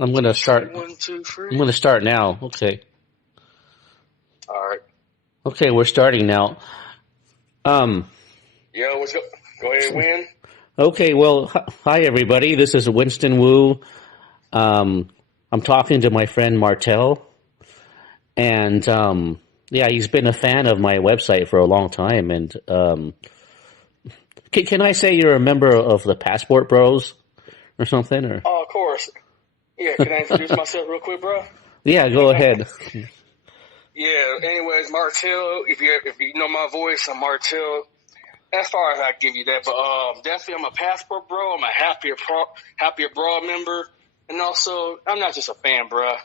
I'm gonna start. One, two, I'm three. gonna start now. Okay. All right. Okay, we're starting now. Um. Yo, what's go? Go ahead, win. Okay. Well, hi everybody. This is Winston Wu. Um. I'm talking to my friend Martel, and yeah, he's been a fan of my website for a long time. And can I say you're a member of the Passport Bros or something? Or Oh, of course. Yeah, can I introduce myself real quick, bro? yeah, go ahead. Yeah. Anyways, Martel. If you know my voice, I'm Martel. As far as I give you that, but definitely I'm a passport bro. I'm a happier broad member, and also I'm not just a fan, bro.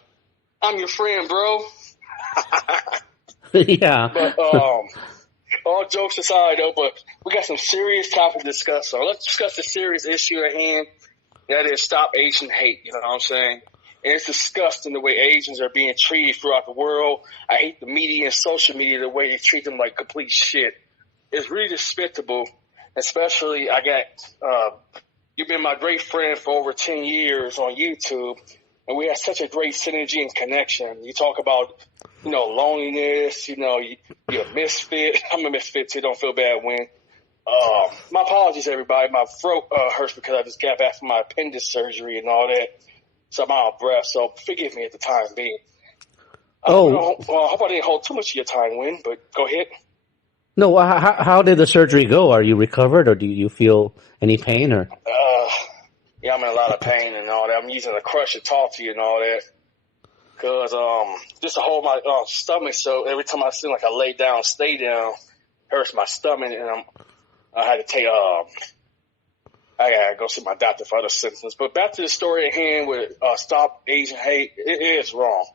I'm your friend, bro. Yeah. But all jokes aside, though, but we got some serious topic to discuss. So let's discuss the serious issue at hand. That is, stop Asian hate. You know what I'm saying? And it's disgusting the way Asians are being treated throughout the world. I hate the media and social media, the way they treat them like complete shit. It's really despicable. Especially, you've been my great friend for over 10 years on YouTube, and we have such a great synergy and connection. You talk about, loneliness, you're a misfit. I'm a misfit too, don't feel bad, Win. My apologies, everybody. My throat hurts because I just got back from my appendix surgery and all that. So I'm out of breath, so forgive me at the time being. I hope I didn't hold too much of your time, Win, but go ahead. No, how did the surgery go? Are you recovered, or do you feel any pain? Or Yeah, I'm in a lot of pain and all that. I'm using a crutch to talk to you and all that. Cause just to hold my stomach, so every time I seem like I lay down, stay down, hurts my stomach, and I had to take I gotta go see my doctor for other symptoms. But back to the story at hand with stop Asian hate. It is wrong.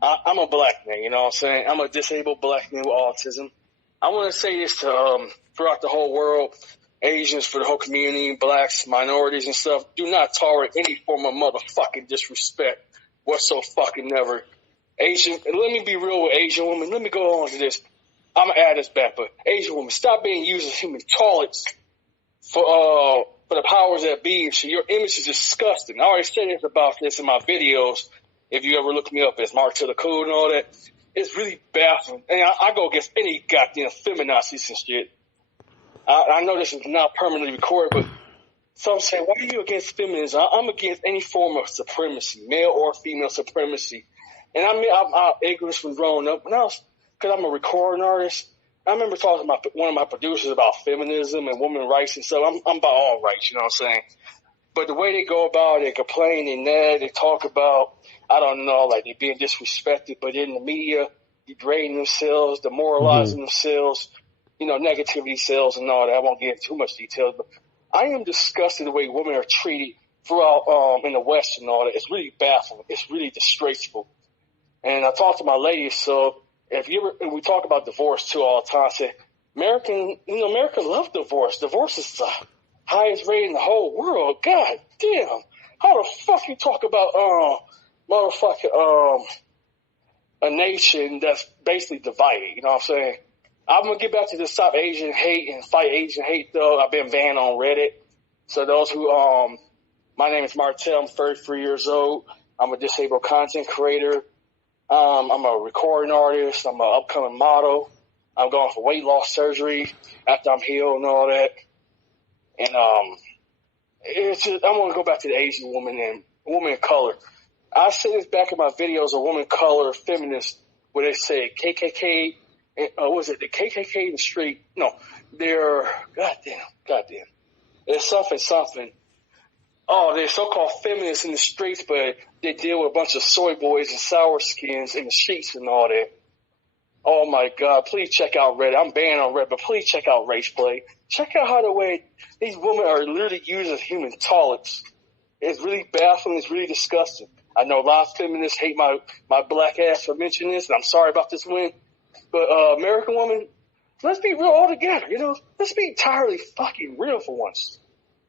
I'm a black man, you know what I'm saying? I'm a disabled black man with autism. I want to say this to throughout the whole world, Asians, for the whole community, blacks, minorities and stuff, do not tolerate any form of motherfucking disrespect whatsoever. Asian, and let me be real with Asian women. Let me go on to this. I'm going to add this back, but Asian women, stop being used as human toilets for the powers that be. So your image is disgusting. I already said this about this in my videos. If you ever look me up as Mark to the Cool and all that, it's really baffling. And I go against any goddamn feminazis and shit. I know this is not permanently recorded, but some say, why are you against feminism? I'm against any form of supremacy, male or female supremacy. And I'm ignorant from growing up. Because I'm a recording artist, I remember talking to one of my producers about feminism and women's rights and stuff. I'm about all rights, you know what I'm saying? But the way they go about it, complain and nag, they talk about, I don't know, like they're being disrespected, but in the media, degrading themselves, demoralizing themselves, negativity sells and all that. I won't get into too much detail, but I am disgusted the way women are treated throughout in the West and all that. It's really baffling. It's really disgraceful. And I talked to my lady, so if we talk about divorce too all the time, I say, America loves divorce. Divorce is the highest rate in the whole world. God damn. How the fuck you talk about motherfucking a nation that's basically divided, you know what I'm saying? I'm gonna get back to the stop Asian hate and fight Asian hate though. I've been banned on Reddit. So those who my name is Martel, I'm 33 years old. I'm a disabled content creator. I'm a recording artist. I'm an upcoming model. I'm going for weight loss surgery after I'm healed and all that. And it's just, I want to go back to the Asian woman and woman of color. I say this back in my videos, a woman of color feminist, where they say KKK, what was it, the KKK in the street? No, they're, goddamn. There's something. Oh, they're so-called feminists in the streets, but they deal with a bunch of soy boys and sour skins in the streets and all that. Oh my God, please check out Reddit. I'm banned on Reddit, but please check out Race Play. Check out how the way these women are literally used as human toilets. It's really baffling. It's really disgusting. I know a lot of feminists hate my black ass for mentioning this, and I'm sorry about this win. But American woman, let's be real all together, Let's be entirely fucking real for once.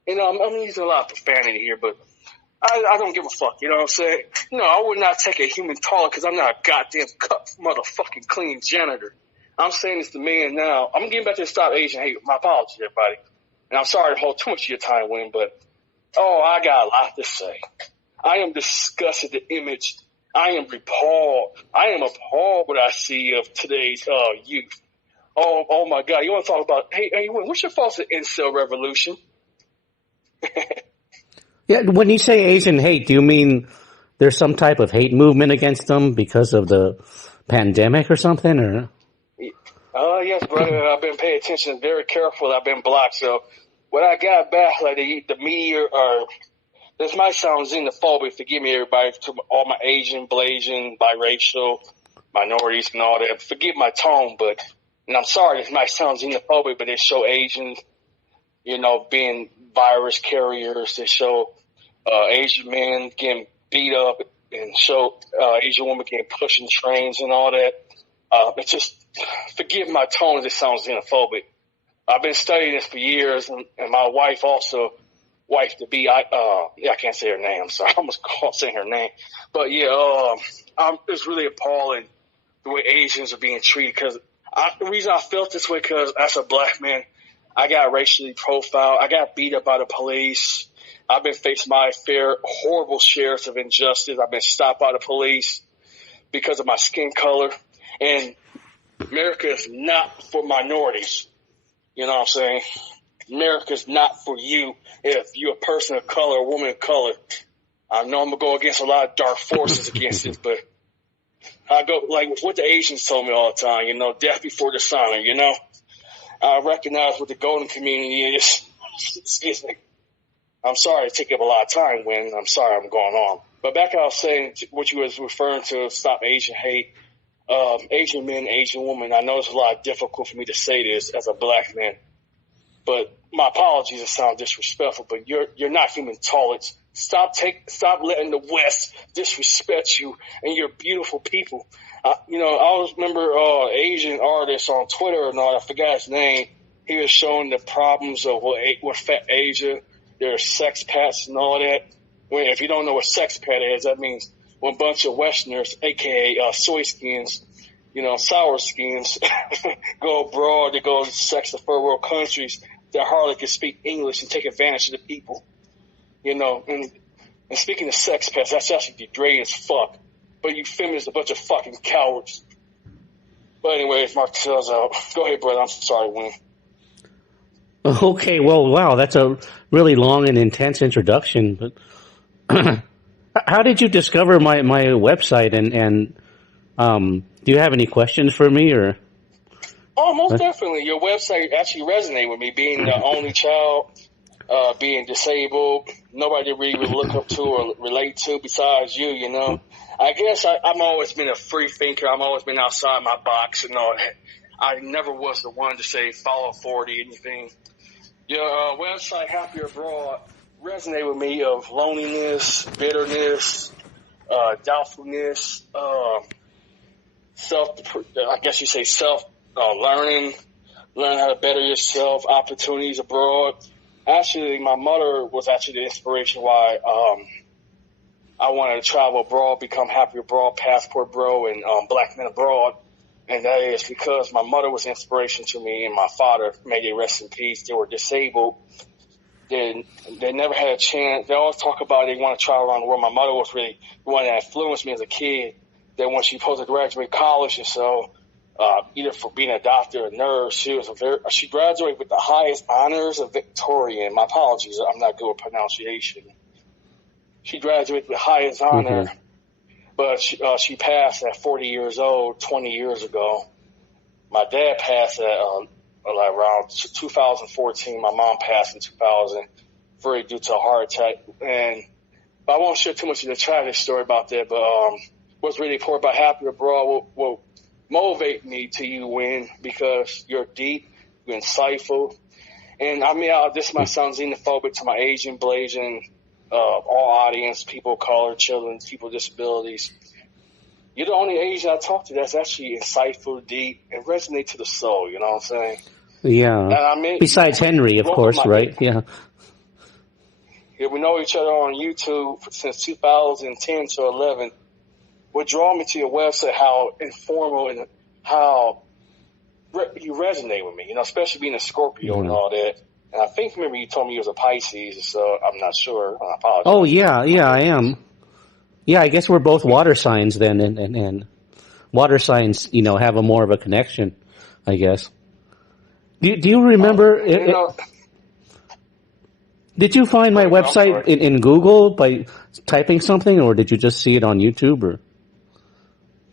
I'm using a lot of profanity here, but I don't give a fuck, you know what I'm saying? No, I would not take a human toilet because I'm not a goddamn cut motherfucking clean janitor. I'm saying this to man now. I'm getting back to the stop Asian hate. My apologies, everybody. And I'm sorry to hold too much of your time, Win, but, I got a lot to say. I am disgusted at the image. I am appalled. I am appalled what I see of today's youth. Oh my God! You want to talk about? Hey, what's your thoughts on incel revolution? Yeah, when you say Asian hate, do you mean there's some type of hate movement against them because of the pandemic or something? Or Yes, brother. I've been paying attention very careful. I've been blocked. So when I got back, like the media, or this might sound xenophobic. Forgive me, everybody, to all my Asian, Blasian, biracial, minorities, and all that. Forgive my tone, but and I'm sorry, this might sound xenophobic, but they show Asians, being virus carriers. They show Asian men getting beat up, and show Asian women getting pushed in trains and all that. It's just, forgive my tone if it sounds xenophobic. I've been studying this for years, and my wife also, wife to be, I can't say her name. I'm sorry, I almost called saying her name. But yeah, it's really appalling the way Asians are being treated. Because the reason I felt this way, because as a black man, I got racially profiled. I got beat up by the police. I've been facing my fair, horrible shares of injustice. I've been stopped by the police because of my skin color. And America is not for minorities. You know what I'm saying? America is not for you if you're a person of color, a woman of color. I know I'm going to go against a lot of dark forces against it, but I go like what the Asians told me all the time, death before dishonor, I recognize what the golden community is. Excuse me. I'm sorry to take up a lot of time when I'm sorry I'm going on. But back I was saying what you was referring to, stop Asian hate. Asian men, Asian women. I know it's a lot difficult for me to say this as a black man, but my apologies. It sounds disrespectful, but you're not human tolerance. Stop letting the West disrespect you and your beautiful people. I always remember Asian artist on Twitter and all. I forgot his name. He was showing the problems of what fat Asia, their sex pets and all that. If you don't know what sex pet is, that means when a bunch of Westerners, aka soy skins, sour skins, go abroad to go sex to third world countries that hardly can speak English and take advantage of the people. And speaking of sex pets, that's actually degrading as fuck. But you feminists are a bunch of fucking cowards. But anyways, Marcel's out. Go ahead, brother. I'm sorry, Wayne. okay, well, wow, that's a really long and intense introduction. But how did you discover my website? And do you have any questions for me, or? Oh, most definitely. Your website actually resonated with me, being the only child, being disabled, nobody to really look up to or relate to besides you, I guess I've always been a free thinker. I've always been outside my box and all that. I never was the one to say follow authority, anything. Your website, Happier Abroad, resonated with me of loneliness, bitterness, doubtfulness, learning how to better yourself, opportunities abroad. Actually, my mother was actually the inspiration why I wanted to travel abroad, become Happy Abroad, Passport Bro, and Black Men Abroad. And that is because my mother was inspiration to me, and my father, may they rest in peace, they were disabled. They never had a chance. They always talk about they want to travel around the world. My mother was really the one that influenced me as a kid. That when she was supposed to graduate college, and so either for being a doctor or a nurse, she graduated with the highest honors of Victorian. My apologies, I'm not good with pronunciation. She graduated with the highest honor, but she passed at 40 years old 20 years ago. My dad passed at around 2014. My mom passed in 2003 due to a heart attack. But I won't share too much of the tragic story about that. But what's really important about Happy Abroad will motivate me to you, Win, because you're deep, you're insightful. And I mean, this might sound xenophobic to my Asian, Blasian, all audience, people of color, children, people with disabilities. You're the only Asian I talk to that's actually insightful, deep, and resonate to the soul. You know what I'm saying? Yeah. And I mean, besides Henry, of course, right? Yeah. Yeah, we know each other on YouTube since 2010 to 11. What drew me to your website, how informal and how you resonate with me, especially being a Scorpio and all that. And I think, remember, you told me you was a Pisces, so I'm not sure. I apologize. Oh, yeah, I am. Yeah, I guess we're both water signs then, and water signs, have a more of a connection, I guess. Do you remember? You know, Did you find my I'm website sorry. in Google by typing something, or did you just see it on YouTube? Or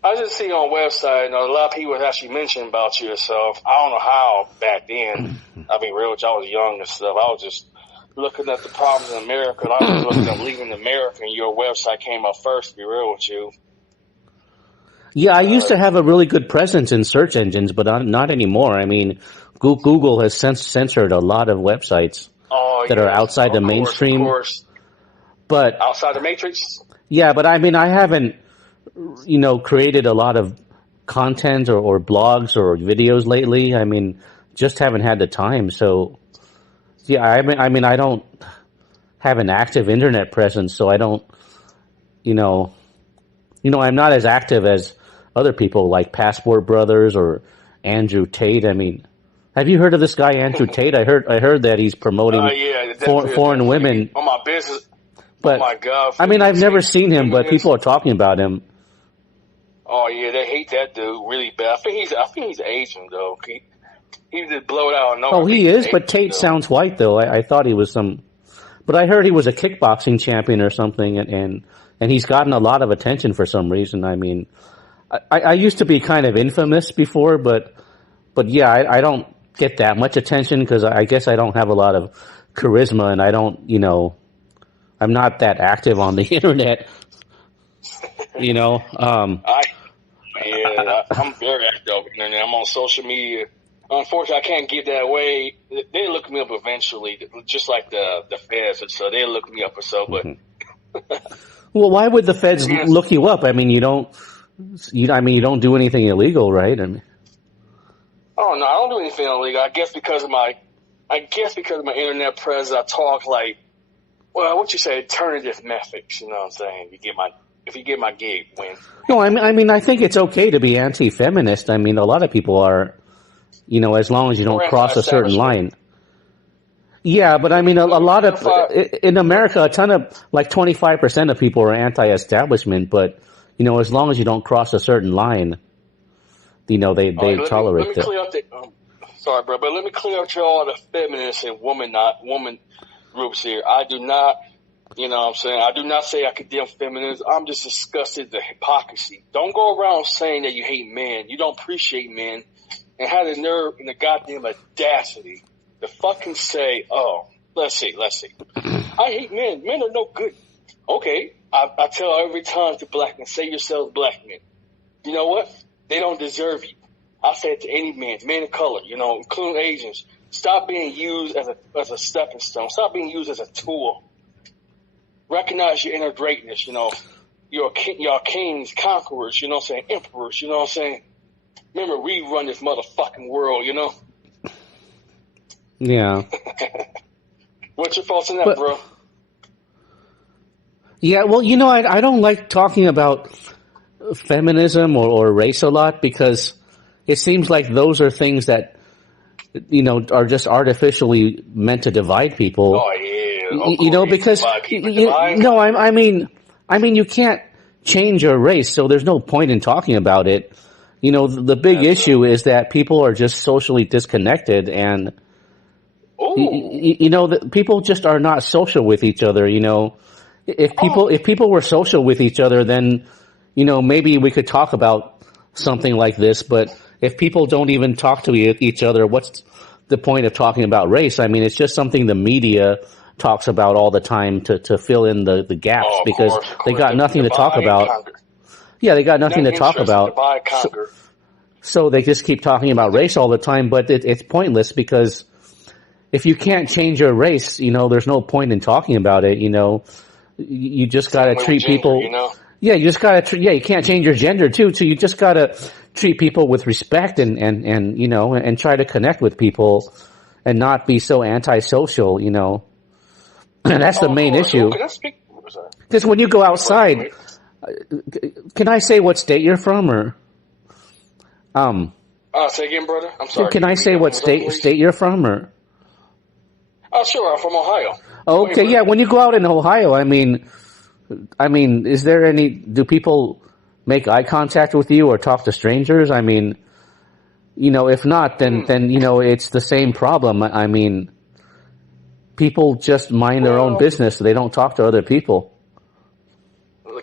I just see on website, a lot of people actually mention about you yourself. I don't know how back then. I'll be real with you, I was young and stuff. I was just looking at the problems in America. And I was just looking at leaving America, and your website came up first, to be real with you. yeah, I used to have a really good presence in search engines, but not anymore. I mean, Google has censored a lot of websites Oh, that are yes. outside the Of mainstream. course. But Outside the Matrix? yeah, but I mean, I haven't, created a lot of content or blogs or videos lately. I mean, just haven't had the time. So yeah, I mean, I don't have an active internet presence, so I don't, you know, I'm not as active as other people like Passport Brothers or Andrew Tate. I mean, have you heard of this guy Andrew Tate? I heard that he's promoting Yeah, foreign women, on my business. Oh, but my God. I mean, I've never Feminist, seen him, but feminist. people are talking about him. Oh, yeah, they hate that dude really bad. I think he's Asian, though. He just blowed out of nowhere. Oh, he is, but Tate sounds white though. I thought he was some, but I heard he was a kickboxing champion or something, and he's gotten a lot of attention for some reason. I mean, I used to be kind of infamous before, but yeah, I don't get that much attention because I guess I don't have a lot of charisma, and I don't, I'm not that active on the internet. I'm very active on the internet. I'm on social media. Unfortunately, I can't get that way. They look me up eventually, just like the feds, and so they look me up or so. But Well, why would the feds look you up? I mean, you don't do anything illegal, right? I mean, oh no, I don't do anything illegal. I guess because of my internet presence, I talk like, well, what you say, alternative methods. You know what I'm saying? If you get my gig, win. no, I mean, I think it's okay to be anti-feminist. I mean, a lot of people are, as long as you don't cross a certain line. Yeah, but I mean, a lot of, in America, a ton of, like 25% of people are anti-establishment, but, as long as you don't cross a certain line, they tolerate let me clear up sorry, bro, but let me clear up to all the feminists and woman groups here. I do not, you know what I'm saying? I do not say I condemn feminism. I'm just disgusted at the hypocrisy. Don't go around saying that you hate men. You don't appreciate men and have the nerve and the goddamn audacity to fucking say, oh, let's see. I hate men. Men are no good. Okay. I tell every time to black men, say yourselves black men. You know what? They don't deserve you. I say it to any man of color, including Asians. Stop being used as a stepping stone. Stop being used as a tool. Recognize your inner greatness, You're kings, conquerors, emperors, Remember, we run this motherfucking world, Yeah. What's your thoughts on that, bro? Yeah, well, I don't like talking about feminism or race a lot because it seems like those are things that, are just artificially meant to divide people. Oh, yeah. Because, no, I mean, you can't change your race, so there's no point in talking about it. The big issue is that people are just socially disconnected and, that people just are not social with each other, If people were social with each other, then, maybe we could talk about something like this, but if people don't even talk to each other, what's the point of talking about race? I mean, it's just something the media talks about all the time to fill in the gaps because they got nothing to talk about. Yeah, they got nothing to talk about. So they just keep talking about race all the time, but it's pointless because if you can't change your race, there's no point in talking about it, You just got to treat people. Yeah, you just got to. You can't change your gender too. So you just got to treat people with respect and and try to connect with people and not be so antisocial. And that's the main issue. Because when you go outside, can I say what state you're from or? Say again, brother. I'm sorry. Can I say what state you're from or? Oh, sure. I'm from Ohio. Okay, yeah. When you go out in Ohio, I mean, I mean, do people make eye contact with you or talk to strangers? I mean, if not, then it's the same problem. I mean, people just mind their own Well, business. They don't talk to other people.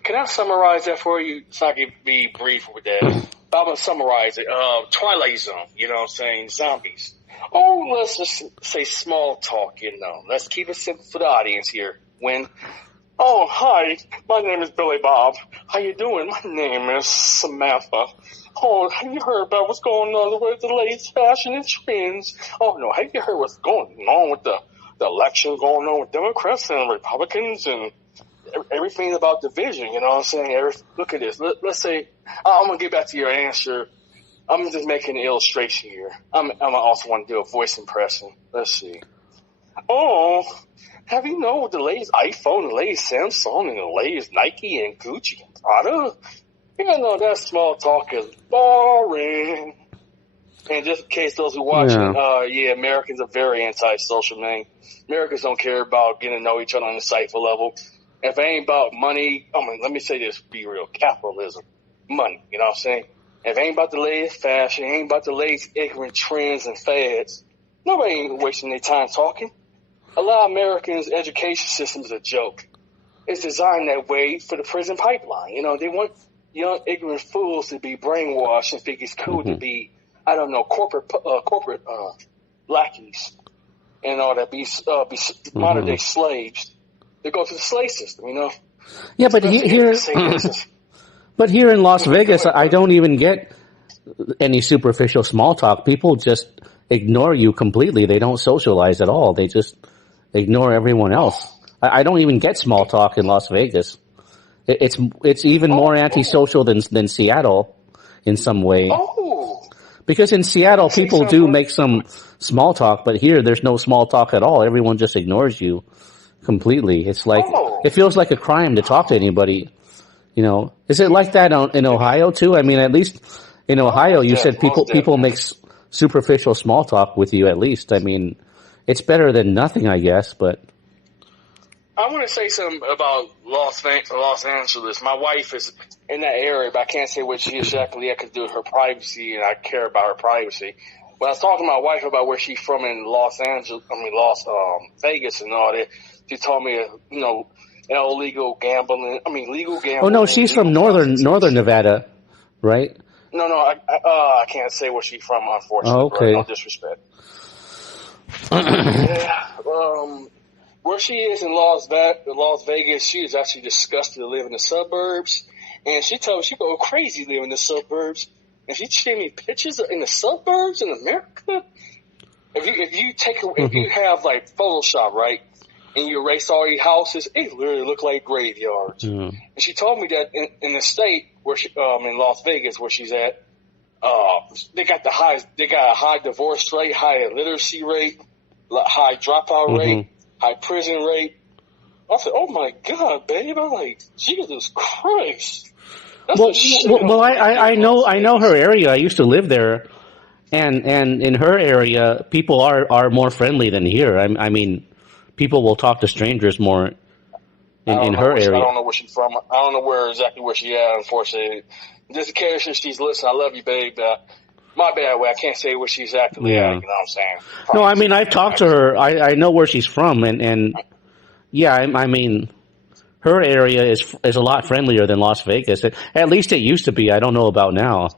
can I summarize that for you so I can be brief with that? I'm going to summarize it. Twilight Zone, you know what I'm saying? Zombies. Oh, let's just say small talk, Let's keep it simple for the audience here. Oh, hi, my name is Billy Bob. How you doing? My name is Samantha. Oh, have you heard about what's going on with the latest fashion and trends? Oh, no, have you heard what's going on with the election going on with Democrats and Republicans and everything about division, you know what I'm saying? Look at this. Let's say, I'm going to get back to your answer. I'm just making an illustration here. I'm also want to do a voice impression. Let's see. Oh, have you know the latest iPhone, the latest Samsung, and the latest Nike and Gucci and Prada? That small talk is boring. And just in case those who are watching, Americans are very anti-social, man. Americans don't care about getting to know each other on the cipher level. If it ain't about money, let me say this, be real, capitalism, money, you know what I'm saying? If it ain't about the latest fashion, ain't about the latest ignorant trends and fads, nobody ain't wasting their time talking. A lot of Americans' education system is a joke. It's designed that way for the prison pipeline. They want young ignorant fools to be brainwashed and think it's cool to be, I don't know, corporate lackeys and all that, be modern day slaves. They go to the slave system, Yeah, but but here in Las Vegas, I don't even get any superficial small talk. People just ignore you completely. They don't socialize at all. They just ignore everyone else. I don't even get small talk in Las Vegas. It's even more antisocial than Seattle in some way. Because in Seattle, people do make some small talk, but here there's no small talk at all. Everyone just ignores you completely. It's like it feels like a crime to talk to anybody. Is it like that in Ohio too? I mean, at least in Ohio, you said people make superficial small talk with you. At least, I mean, it's better than nothing, I guess. But I want to say something about Los Angeles. My wife is in that area, but I can't say what she exactly. I could do her privacy, and I care about her privacy. When I was talking to my wife about where she's from in Las Vegas and all that, she told me, illegal gambling. Legal gambling. Oh no, she's from northern Nevada, right? No, I can't say where she's from, unfortunately. Oh, okay. Bro. No disrespect. Yeah. Where she is in Las Vegas, she is actually disgusted to live in the suburbs, and she told me she go crazy living in the suburbs. And she showed me pictures in the suburbs in America. If you have like Photoshop, right, and you erase all your houses, it literally look like graveyards. And she told me that in the state where she, in Las Vegas, where she's at, they got a high divorce rate, high literacy rate, high dropout rate, high prison rate. I said, "Oh my God, babe!" I'm like, Jesus Christ. I know her area. I used to live there, and in her area, people are more friendly than here. I mean, people will talk to strangers more in her area. I don't know where she's from. I don't know exactly where she at, unfortunately. Just in case she's listening, I love you, babe. My bad way. I can't say where she's actually at. You know what I'm saying? No, I mean, I've talked to her. I know where she's from, and yeah, I mean, her area is a lot friendlier than Las Vegas. At least it used to be. I don't know about now.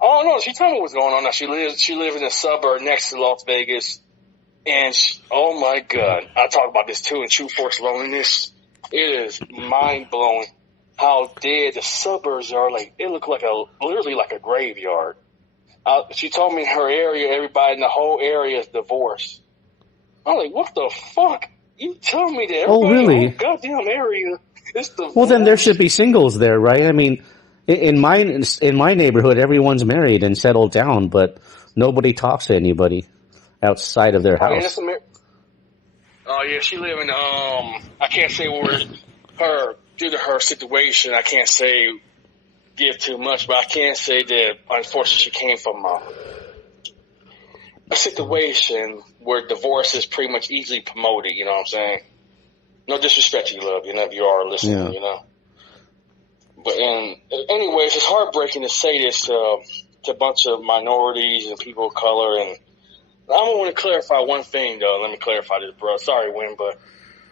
Oh no, she told me what's going on now. She lives in a suburb next to Las Vegas, and oh my God, I talk about this too in True Force Loneliness. It is mind blowing how dead the suburbs are. Like it look literally like a graveyard. She told me in her area, everybody in the whole area is divorced. I'm like, what the fuck? You tell me that everybody really? in the whole goddamn area is divorced. Well, then there should be singles there, right? I mean, in my neighborhood, everyone's married and settled down, but nobody talks to anybody outside of their house. Oh yeah, she live in I can't say due to her situation, I can't say give too much, but I can say that unfortunately she came from a situation where divorce is pretty much easily promoted, you know what I'm saying? No disrespect to you, love. You know, if you are listening, you know. But anyways, it's heartbreaking to say this to a bunch of minorities and people of color. And I want to clarify one thing, though. Let me clarify this, bro. Sorry, Win, but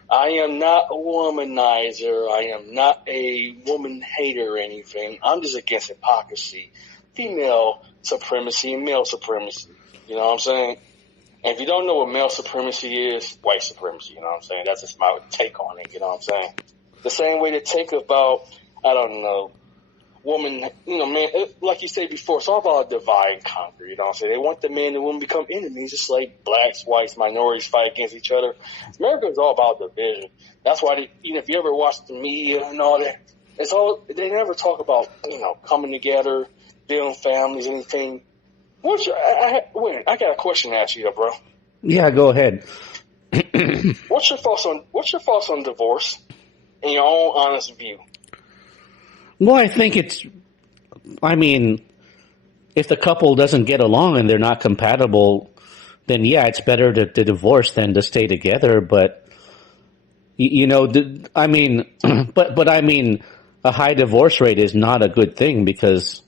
I am not a womanizer. I am not a woman hater or anything. I'm just against hypocrisy, female supremacy, and male supremacy. You know what I'm saying? And if you don't know what male supremacy is, white supremacy, you know what I'm saying? That's just my take on it, you know what I'm saying? The same way to take about, I don't know, woman, you know, man, like you said before, it's all about divide and conquer, you know what I'm saying? They want the man and woman to become enemies, just like blacks, whites, minorities fight against each other. America is all about division. That's why, if you ever watch the media and all that, they never talk about, coming together, building families, anything. I got a question to ask you, bro. Yeah, go ahead. What's your thoughts on divorce in your own honest view? Well, I think if the couple doesn't get along and they're not compatible, then yeah, it's better to divorce than to stay together. But a high divorce rate is not a good thing because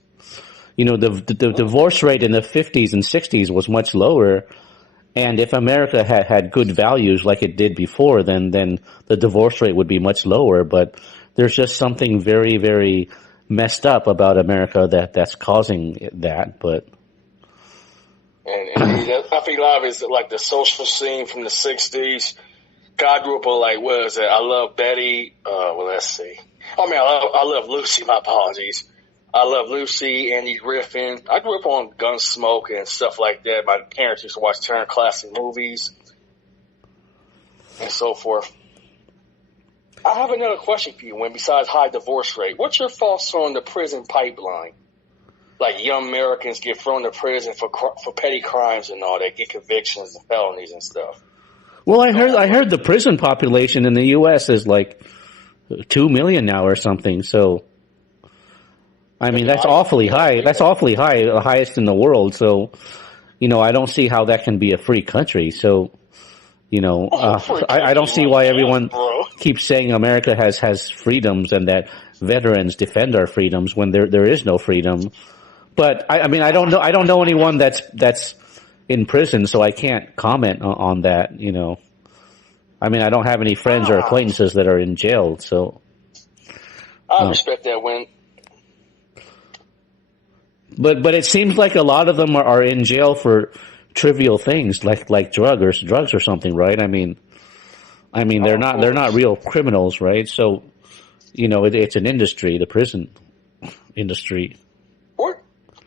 the divorce rate in the 50s and 60s was much lower. And if America had good values like it did before, then the divorce rate would be much lower. But there's just something very, very messed up about America that's causing that. But I think a lot of it is like the social scene from the 60s. God grew up on what is it? I love Betty. Let's see. I love Lucy. My apologies. I love Lucy, Andy Griffin. I grew up on Gunsmoke and stuff like that. My parents used to watch Turner Classic Movies and so forth. I have another question for you, Win, besides high divorce rate. What's your thoughts on the prison pipeline? Like young Americans get thrown to prison for petty crimes and all that, get convictions and felonies and stuff. Well, I heard the prison population in the U.S. is like 2 million now or something, so... that's awfully high. That's awfully high, the highest in the world. So, I don't see how that can be a free country. So, I don't see why everyone keeps saying America has freedoms and that veterans defend our freedoms when there is no freedom. But I don't know anyone that's in prison, so I can't comment on that. I don't have any friends or acquaintances that are in jail. So, I respect that, Win. But it seems like a lot of them are in jail for trivial things like drugs or something, right? They're not real criminals, right? So, it's an industry, the prison industry.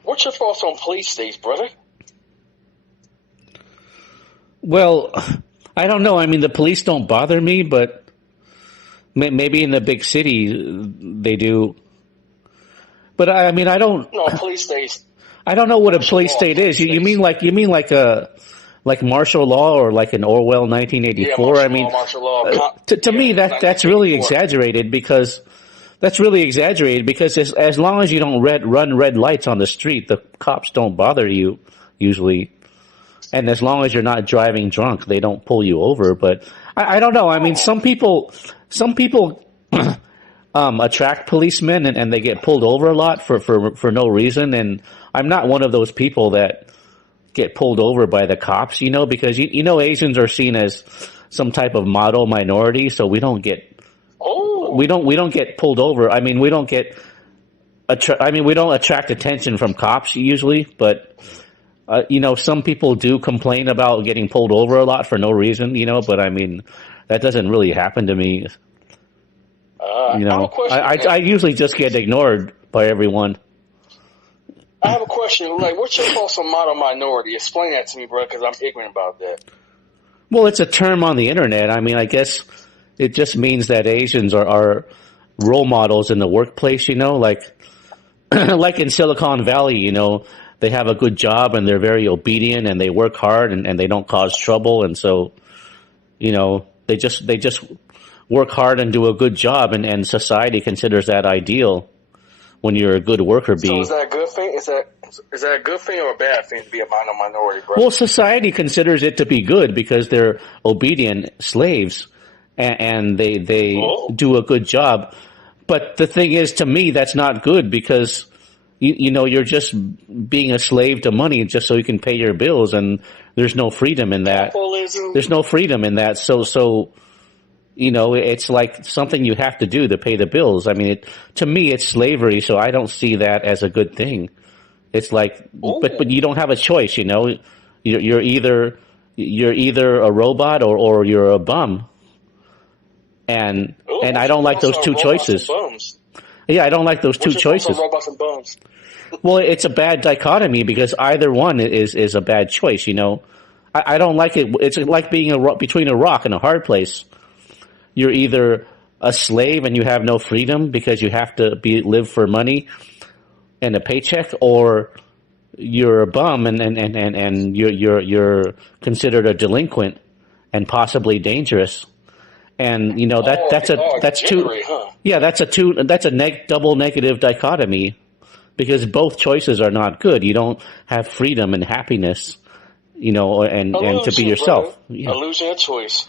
What's your thoughts on police states, brother? Well, I don't know. The police don't bother me, but maybe in the big city they do. But I don't. No, police states. I don't know what a police state is. You mean like martial law or like an Orwell 1984? Yeah, martial law. To me that's really exaggerated because as long as you don't run red lights on the street, the cops don't bother you usually, and as long as you're not driving drunk, they don't pull you over. But I don't know. Some people. Attract policemen and they get pulled over a lot for no reason. And I'm not one of those people that get pulled over by the cops, because Asians are seen as some type of model minority. So we don't get pulled over. We don't attract attention from cops usually, but some people do complain about getting pulled over a lot for no reason, but that doesn't really happen to me. I usually just get ignored by everyone. I have a question. What's your thoughts on model minority? Explain that to me, bro, because I'm ignorant about that. Well, it's a term on the internet. I guess it just means that Asians are role models in the workplace, like in Silicon Valley, they have a good job and they're very obedient and they work hard and they don't cause trouble. And so, they just work hard and do a good job, and society considers that ideal when you're a good worker bee. So is that a good thing? Is that a good thing or a bad thing to be a minority, bro? Well, society considers it to be good because they're obedient slaves, and they Oh, do a good job. But the thing is, to me, that's not good because you're just being a slave to money just so you can pay your bills, and there's no freedom in that. capitalism. There's no freedom in that. So it's like something you have to do to pay the bills. I mean, to me, it's slavery, so I don't see that as a good thing. It's like, but Ooh, you don't have a choice. You're either a robot or you're a bum, ooh. and I What's your don't like thoughts those on two robots and choices. bums? Yeah, I don't like those two What's your thoughts on choices. robots and bums? Well, it's a bad dichotomy because either one is a bad choice. I don't like it. It's like being between a rock and a hard place. You're either a slave and you have no freedom because you have to live for money and a paycheck, or you're a bum and you're considered a delinquent and possibly dangerous. And that's two. Degenerate, huh? Yeah, that's a double negative dichotomy because both choices are not good. You don't have freedom and happiness, and to be Illusion, brother. yourself. Yeah. Illusion of choice.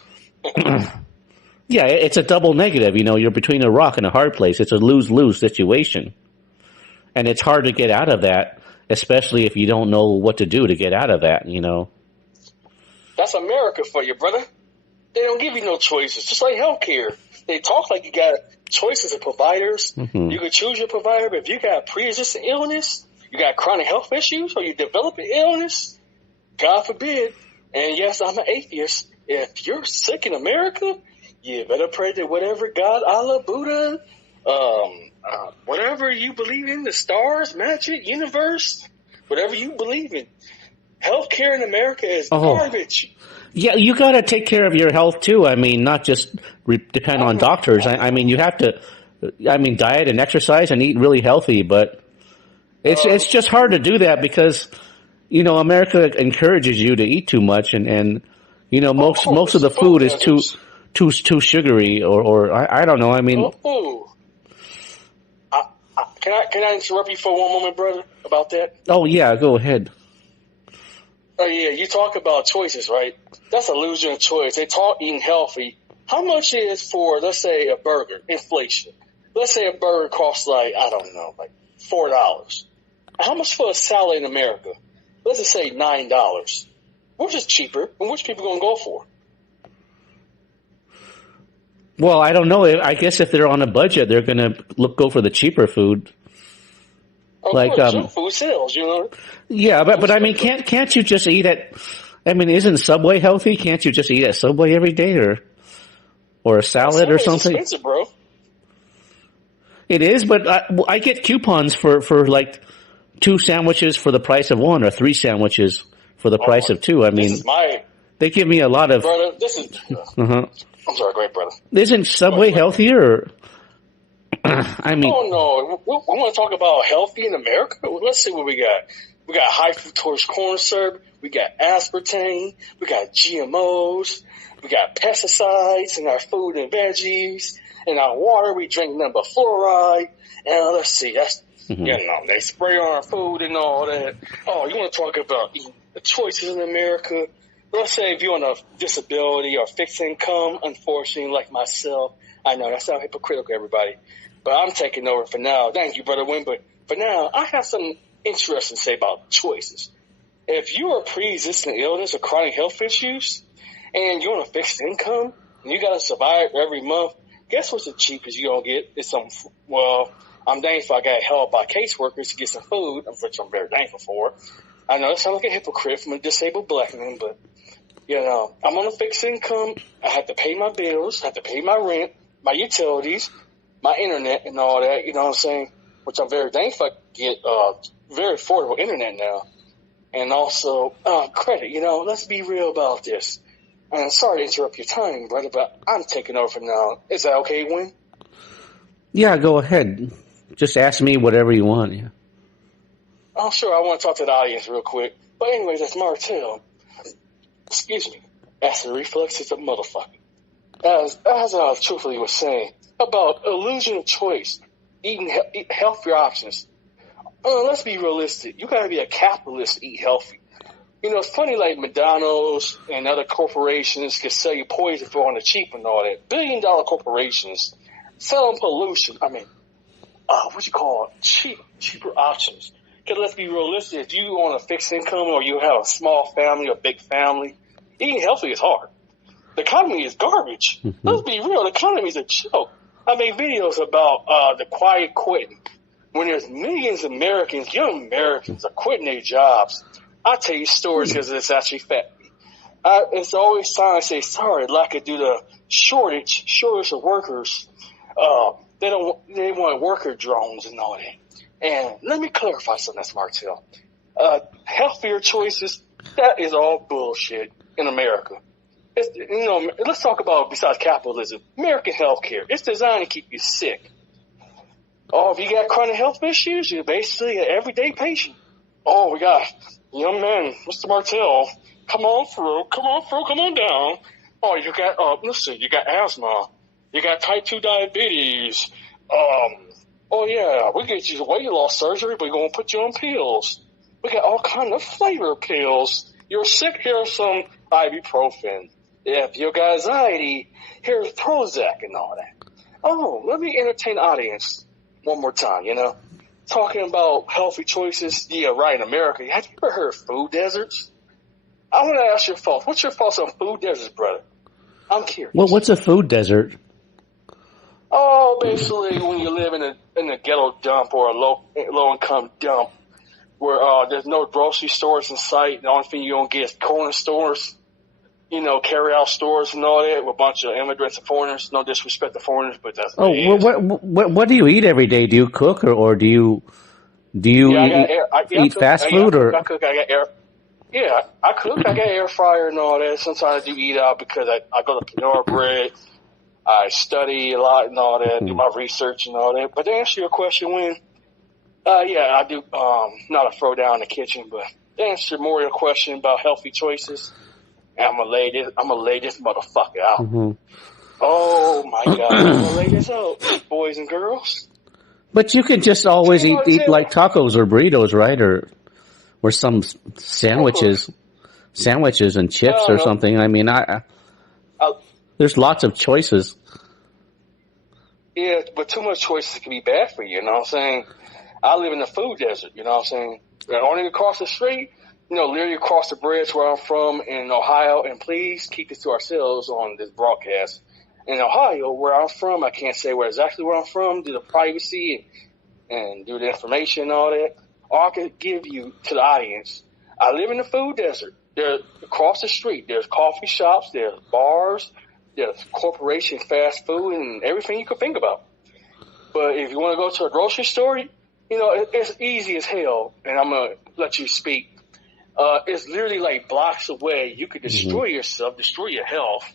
Yeah, it's a double negative. You're between a rock and a hard place. It's a lose-lose situation. And it's hard to get out of that, especially if you don't know what to do to get out of that. That's America for you, brother. They don't give you no choices. Just like healthcare. They talk like you got choices of providers. Hmm. You can choose your provider, but if you got pre-existing illness, you got chronic health issues, or you develop an illness, God forbid, and yes, I'm an atheist, if you're sick in America, you better pray to whatever God, Allah, Buddha, whatever you believe in, the stars, magic, universe, whatever you believe in. Healthcare in America is garbage. Yeah, you got to take care of your health too. I mean, not just depend on doctors. I mean, you have to. I mean, diet and exercise and eat really healthy, but it's just hard to do that because America encourages you to eat too much, and most of the food is too sugary or I don't know. I mean, can I interrupt you for one moment, brother, about that? oh yeah, go ahead. Oh yeah, you talk about choices, right? That's illusion of choice. They talk eating healthy. How much is for, let's say, a burger? Inflation. Let's say a burger costs like $4. How much for a salad in America? Let's just say $9. Which is cheaper, and which people gonna go for? Well, I don't know. I guess if they're on a budget, they're gonna go for the cheaper food. Of course, junk food sells, Yeah, but I mean, can't you just eat at? I mean, isn't Subway healthy? Can't you just eat at Subway every day, or a salad or something? It's expensive, bro. It is, but I get coupons for like 2 sandwiches for the price of 1, or 3 sandwiches for the price of 2. I mean, they give me a lot of. Brother, this is. I'm sorry, great brother. Isn't Subway healthier? I mean, oh no, we want to talk about healthy in America. Let's see what we got. We got high fructose corn syrup. We got aspartame. We got GMOs. We got pesticides in our food and veggies. In our water, we drink nothing but fluoride. And let's see, that's they spray on our food and all that. Oh, you want to talk about the choices in America? Let's say if you're on a disability or fixed income, unfortunately, like myself, I know that sounds hypocritical, everybody, but I'm taking over for now. Thank you, Brother Win. But for now, I have some interesting to say about choices. If you are pre-existing illness or chronic health issues, and you're on a fixed income, and you got to survive every month, guess what's the cheapest you're going to get? It's I'm thankful I got help by caseworkers to get some food, which I'm very thankful for. I know that sounds like a hypocrite from a disabled black man, but, I'm on a fixed income. I have to pay my bills, I have to pay my rent, my utilities, my internet, and all that, you know what I'm saying? Which I'm very thankful I get very affordable internet now. And also, credit, let's be real about this. And I'm sorry to interrupt your time, brother, but I'm taking over from now. Is that okay, Win? Yeah, go ahead. Just ask me whatever you want. Yeah. Oh, sure. I want to talk to the audience real quick. But anyways, that's Martell. Excuse me. Acid reflux is a motherfucker. As I truthfully was saying about illusion of choice, eat healthier options. Let's be realistic. You got to be a capitalist to eat healthy. It's funny, like McDonald's and other corporations can sell you poison for on the cheap and all that. $1 billion corporations selling pollution. I mean, what you call it? Cheaper options. Because let's be realistic. If you on a fixed income or you have a small family or big family, eating healthy is hard. The economy is garbage. Mm-hmm. Let's be real. The economy is a joke. I made videos about the quiet quitting. When there's millions of Americans, young Americans, are quitting their jobs. I'll tell you stories because it's actually fact. It's always time to say sorry, like it due to shortage of workers. They want worker drones and all that. And let me clarify something, that's Martell. Healthier choices, that is all bullshit in America. Let's talk about, besides capitalism, American healthcare. It's designed to keep you sick. If you got chronic health issues, you're basically an everyday patient. We got young man, Mr. Martell. Come on through, come on down. You got, you got asthma. You got type 2 diabetes. We get you weight loss surgery, but we're going to put you on pills. We got all kind of flavor pills. You're sick, here's some ibuprofen. If you got anxiety, here's Prozac and all that. Let me entertain the audience one more time, Talking about healthy choices, yeah, right, in America. Have you ever heard of food deserts? I want to ask your thoughts. What's your thoughts on food deserts, brother? I'm curious. Well, what's a food desert? Basically, when you live in a ghetto dump or a low income dump, where there's no grocery stores in sight, the only thing you're gonna get is corner stores, carry out stores and all that with a bunch of immigrants and foreigners. No disrespect to foreigners, but that's what do you eat every day? Do you cook or do you eat fast food or? I cook. I got air. Yeah, I cook. I got air fryer and all that. Sometimes I do eat out because I go to Panera Bread. I study a lot and all that, do my research and all that. But to answer your question, I do, not a throw down in the kitchen, but to answer more your question about healthy choices, I'm gonna lay this motherfucker out. Mm-hmm. Oh my God, I'm gonna lay this out, boys and girls. But you can just always eat like tacos or burritos, right? Or some sandwiches and chips or something. I mean, there's lots of choices. Yeah, but too much choices can be bad for you, you know what I'm saying? I live in a food desert, you know what I'm saying? Only across the street, literally across the bridge where I'm from in Ohio, and please keep this to ourselves on this broadcast. In Ohio, where I'm from, I can't say exactly where I'm from due to privacy and due to information and all that. All I can give you to the audience, I live in a food desert. There's across the street, there's coffee shops, there's bars, there's corporation fast food and everything you could think about. But if you want to go to a grocery store, it's easy as hell, and I'm going to let you speak. It's literally like blocks away. You could destroy yourself, destroy your health,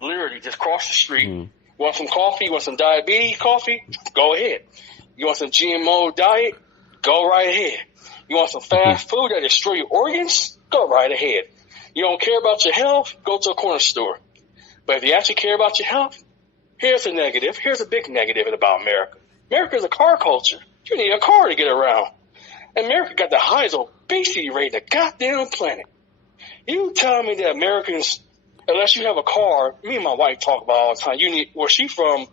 literally just cross the street. Mm-hmm. Want some coffee? Want some diabetes coffee? Go ahead. You want some GMO diet? Go right ahead. You want some fast food that destroy your organs? Go right ahead. You don't care about your health? Go to a corner store. But if you actually care about your health, here's a negative. Here's a big negative about America. America is a car culture. You need a car to get around. America got the highest obesity rate in the goddamn planet. You tell me that Americans, unless you have a car, me and my wife talk about all the time. Where she's from,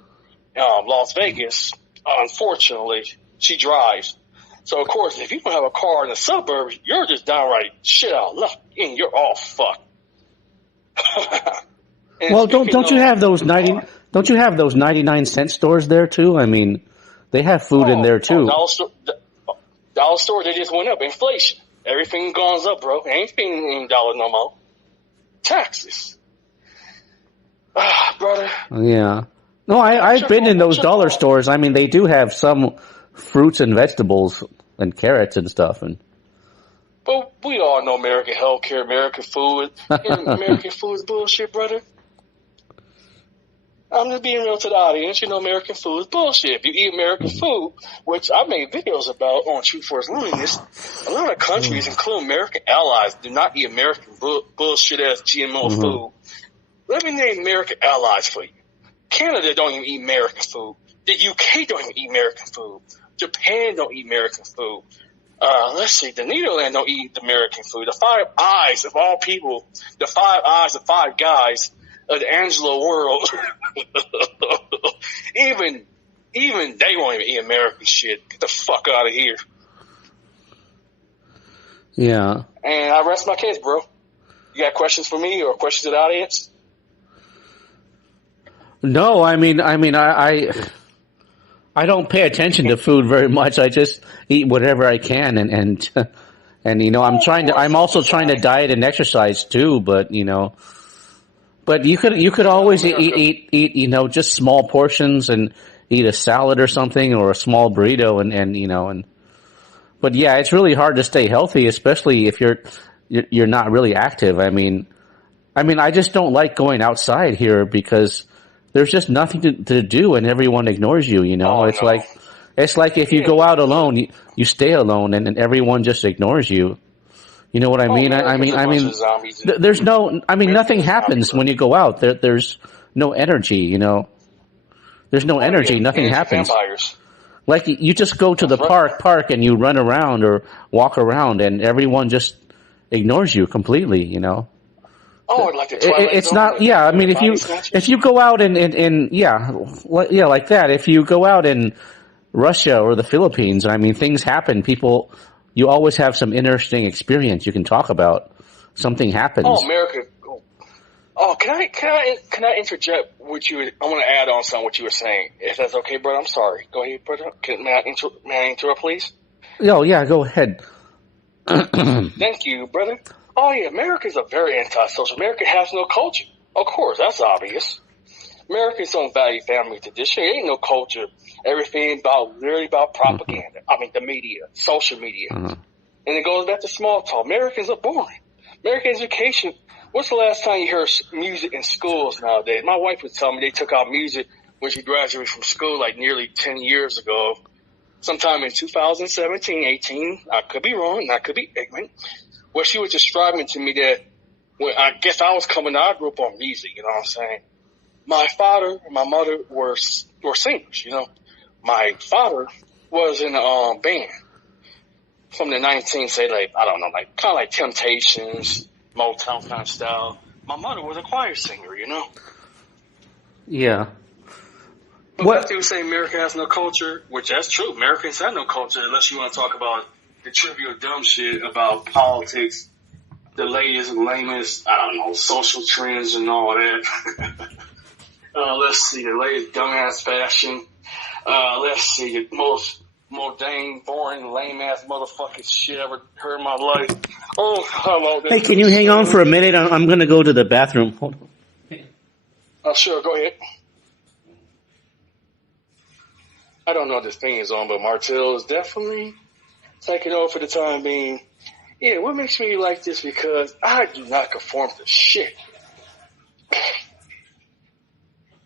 Las Vegas, unfortunately, she drives. So, of course, if you don't have a car in the suburbs, you're just downright shit out of luck, and you're all fucked. Well, don't you have those 99-cent stores there too? I mean, they have food in there too. Dollar store, they just went up. Inflation, everything goes up, bro. Ain't being dollar no more. Taxes, brother. Yeah. No, I've been in those dollar stores. I mean, they do have some fruits and vegetables and carrots and stuff. But we all know American healthcare, American food. American food is bullshit, brother. I'm just being real to the audience. American food is bullshit. If you eat American food, which I made videos about on Truth Force Loneliness, a lot of countries, including American allies, do not eat American bullshit-ass GMO food. Let me name American allies for you. Canada don't even eat American food. The UK don't even eat American food. Japan don't eat American food. Let's see. The Netherlands don't eat American food. The Five Eyes of all people, the Five Eyes of Five Guys of the Angelo world, even they won't even eat American shit. Get the fuck out of here. Yeah. And I rest my case, bro. You got questions for me or questions to the audience? No, I mean, I don't pay attention to food very much. I just eat whatever I can, and you know, I'm also trying to diet and exercise too. But you know, but you could always eat you know, just small portions and eat a salad or something or a small burrito, and you know, and but yeah, it's really hard to stay healthy, especially if you're not really active. I mean, I just don't like going outside here because there's just nothing to do and everyone ignores you, you know? It's like if you go out alone, you stay alone and everyone just ignores you. You know what I mean? There's nothing happens when you go out. There's no energy, you know? There's no energy. Nothing happens. Vampires. Like you just go to the park and you run around or walk around and everyone just ignores you completely, you know? Oh, like the Twilight it's Zone, not. Yeah, I mean, if you go out and yeah, like that. If you go out in Russia or the Philippines, I mean, things happen. People, you always have some interesting experience you can talk about. Something happens. Oh, America. Oh, can I interject what you? I want to add on something what you were saying. If that's okay, brother. I'm sorry. Go ahead, brother. May I interrupt, please? Oh yeah, go ahead. Thank you, brother. Oh yeah, America is a very antisocial. America has no culture. Of course, that's obvious. Americans don't value family tradition. There ain't no culture. Everything literally about propaganda. I mean, the media, social media. And it goes back to small talk. Americans are boring. American education. What's the last time you heard music in schools nowadays? My wife would tell me they took out music when she graduated from school like nearly 10 years ago. Sometime in 2017, 18. I could be wrong. I could be ignorant. Where she was describing to me that when I guess I was coming out, I grew up on music, you know what I'm saying? My father and my mother were singers, you know. My father was in a band from the 19th, say like, I don't know, like kind of like Temptations, Motown kind of style. My mother was a choir singer, you know. Yeah. But what people say America has no culture, which that's true. Americans have no culture unless you want to talk about the trivial dumb shit about politics, the latest and lamest, I don't know, social trends and all that. Let's see, the latest dumbass fashion. Let's see, the most mundane, boring, lame-ass motherfucking shit I ever heard in my life. Oh, hello. Hey, can you hang on for a minute? I'm going to go to the bathroom. Hold on. Sure, go ahead. I don't know if this thing is on, but Martell is definitely taking over for the time being. Yeah, what makes me like this? Because I do not conform to shit.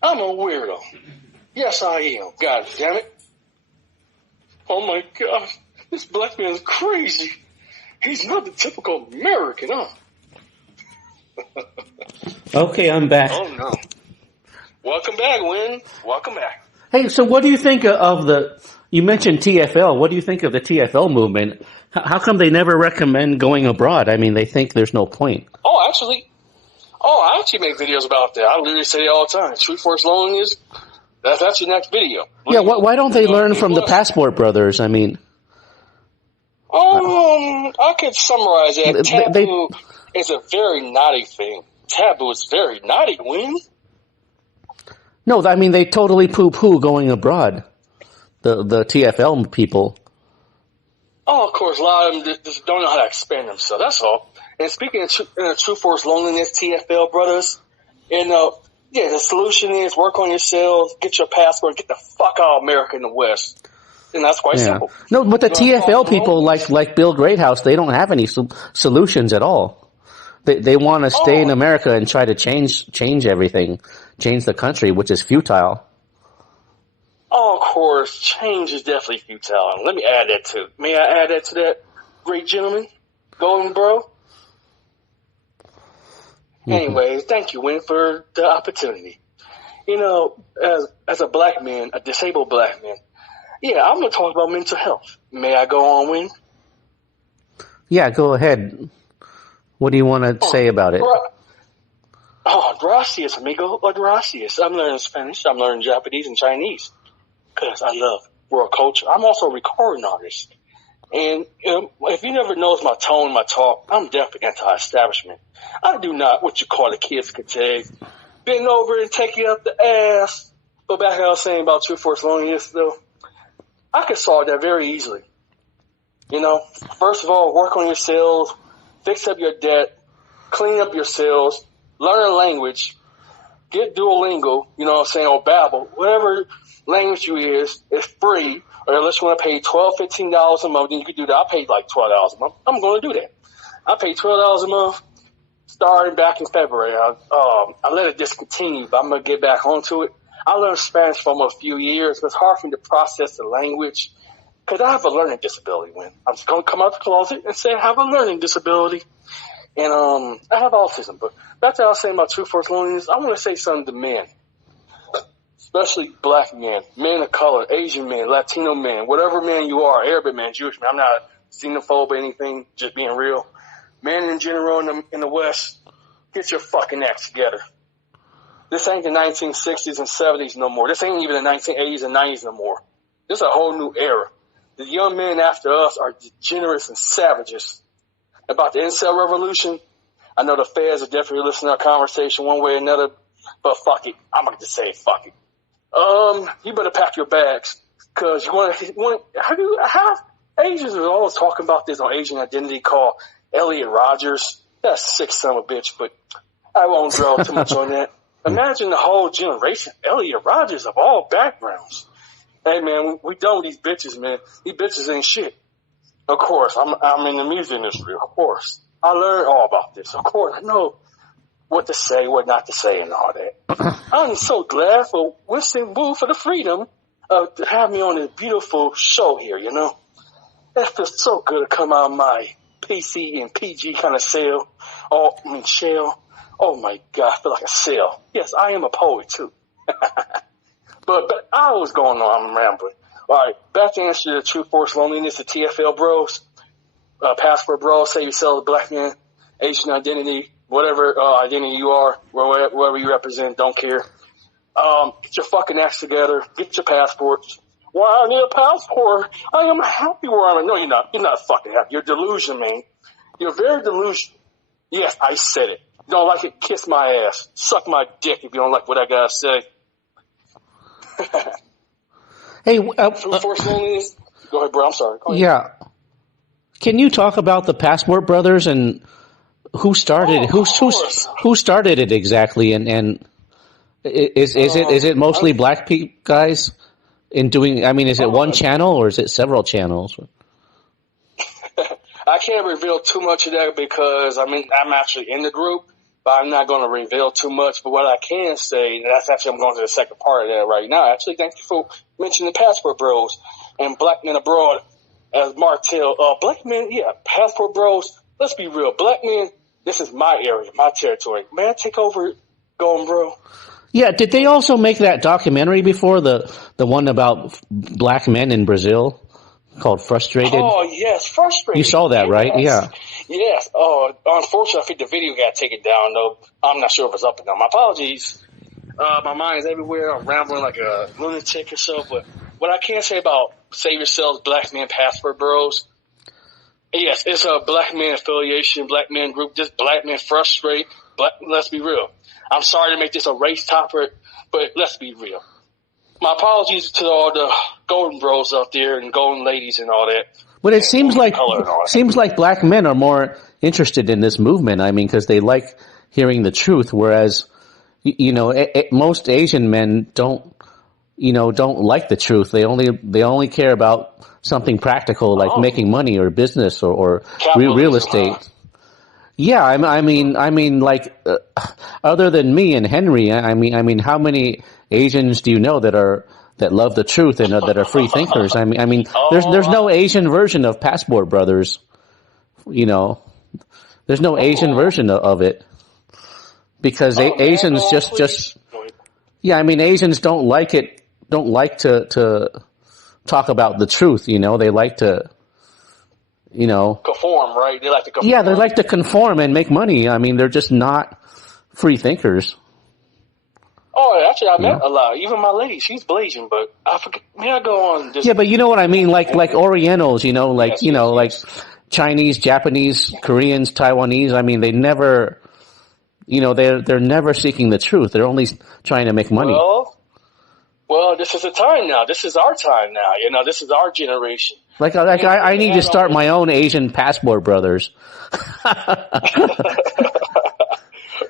I'm a weirdo. Yes, I am. God damn it. Oh my God. This black man is crazy. He's not the typical American, huh? Okay, I'm back. Oh no. Welcome back, Win. Welcome back. Hey, so what do you think of you mentioned TFL. What do you think of the TFL movement? How come they never recommend going abroad? I mean, they think there's no point. I actually make videos about that. I literally say it all the time. True Force Loneliness, that's your next video. Yeah, why don't they learn from the Passport Brothers? I mean... I could summarize that. Taboo is a very naughty thing. Taboo is very naughty, Win. No, I mean, they totally poo-poo going abroad. The TFL people. Oh, of course, a lot of them just don't know how to expand themselves. That's all. And speaking of True Force Loneliness, TFL brothers, the solution is work on yourselves, get your passport, get the fuck out of America in the West. And that's quite simple. No, but the TFL people, like Bill Greathouse, they don't have any solutions at all. They want to stay in America and try to change everything, change the country, which is futile. Oh, of course, change is definitely futile. Let me add that too. May I add that to that, great gentleman, Golden Bro? Mm-hmm. Anyways, thank you, Win, for the opportunity. You know, as a black man, a disabled black man, yeah, I'm going to talk about mental health. May I go on, Win? Yeah, go ahead. What do you want to say about it? Gracias, amigo, or gracias. I'm learning Spanish, I'm learning Japanese and Chinese because I love world culture. I'm also a recording artist. And if you never notice my tone, my talk, I'm definitely anti-establishment. I do not what you call the kids could take. Bend over and take you up the ass. But back I was saying about true force loneliness, though, I could solve that very easily. First of all, work on your sales, fix up your debt, clean up your sales, learn a language, get Duolingo, or Babbel, whatever language you is, it's free. Or unless you want to pay $12, $15 a month, then you can do that. I paid like $12 a month. I'm going to do that. I paid $12 a month starting back in February. I let it discontinue, but I'm going to get back onto it. I learned Spanish for almost a few years. It's hard for me to process the language because I have a learning disability. I'm just going to come out the closet and say I have a learning disability. And I have autism. But back to what I was saying about true force loneliness, I want to say something to men. Especially black men, men of color, Asian men, Latino men, whatever man you are, Arabic man, Jewish man. I'm not xenophobe or anything, just being real. Men in general in the West, get your fucking acts together. This ain't the 1960s and 70s no more. This ain't even the 1980s and 90s no more. This is a whole new era. The young men after us are degenerates and savages. About the incel revolution, I know the feds are definitely listening to our conversation one way or another, but fuck it. I'm going to just say fuck it. You better pack your bags because Asians are always talking about this on Asian identity called Elliot Rodgers. That's a sick son of a bitch, but I won't dwell too much on that. Imagine the whole generation, Elliot Rodgers of all backgrounds. Hey man, we done with these bitches, man. These bitches ain't shit. Of course, I'm in the music industry, of course. I learned all about this, of course. I know what to say, what not to say, and all that. I'm so glad for Winston Wu for the freedom to have me on this beautiful show here, It feels so good to come out of my PC and PG kind of shell. Oh my God, I feel like a cell. Yes, I am a poet too. But I was going on, I'm rambling. All right, back to answer the true force loneliness, the TFL bros, passport bros, say yourself, black man, Asian identity, whatever identity you are, wherever you represent, don't care. Get your fucking acts together. Get your passports. Why I need a passport? I am happy where I'm at. No, you're not. You're not fucking happy. You're delusional, man. You're very delusional. Yes, I said it. You don't like it? Kiss my ass. Suck my dick if you don't like what I gotta say. Hey, force loneliness. Go ahead, bro. I'm sorry. Yeah. Can you talk about the Passport Brothers and who started who started it exactly? And is it mostly black guys in doing? I mean, is it one channel or is it several channels? I can't reveal too much of that because I'm actually in the group, but I'm not going to reveal too much. But what I can say, and that's actually I'm going to the second part of that right now. Actually, thank you for mentioning the Passport Bros and Black Men Abroad as Martell. Black men, yeah, Passport Bros. Let's be real, black men. This is my area, my territory. May I take over going, bro? Yeah, did they also make that documentary before, the one about black men in Brazil called Frustrated? Oh, yes, Frustrated. You saw that, right? Yeah. Yes. Unfortunately, I think the video got taken down, though. I'm not sure if it's up or not. My apologies. My mind's everywhere. I'm rambling like a lunatic or so. But what I can say about Save Yourselves, Black Men Passport Bros, yes, it's a black man affiliation, black man group, just black men frustrate. Let's be real. I'm sorry to make this a race topic, but let's be real. My apologies to all the golden bros out there and golden ladies and all that. But it seems like black men are more interested in this movement. I mean, because they like hearing the truth, whereas most Asian men don't like the truth. They only care about something practical like making money or business or real estate. Huh? Yeah, I mean, like other than me and Henry, I mean, how many Asians do you know that love the truth and that are free thinkers? I mean, there's no Asian version of Passport Brothers. There's no Asian version of it because Asians just yeah. I mean, Asians don't like to talk about the truth. They like to. Conform, right? They like to conform. Yeah, they like to conform and make money. I mean, they're just not free thinkers. Oh, actually, I met a lot. Even my lady, she's Blasian, but I forget. May I go on this? Yeah, but you know what I mean? Like Orientals, like Chinese, Japanese, Koreans, Taiwanese. I mean, they never, they're never seeking the truth. They're only trying to make money. Well, this is the time now. This is our time now. This is our generation. I need to start my own Asian passport brothers.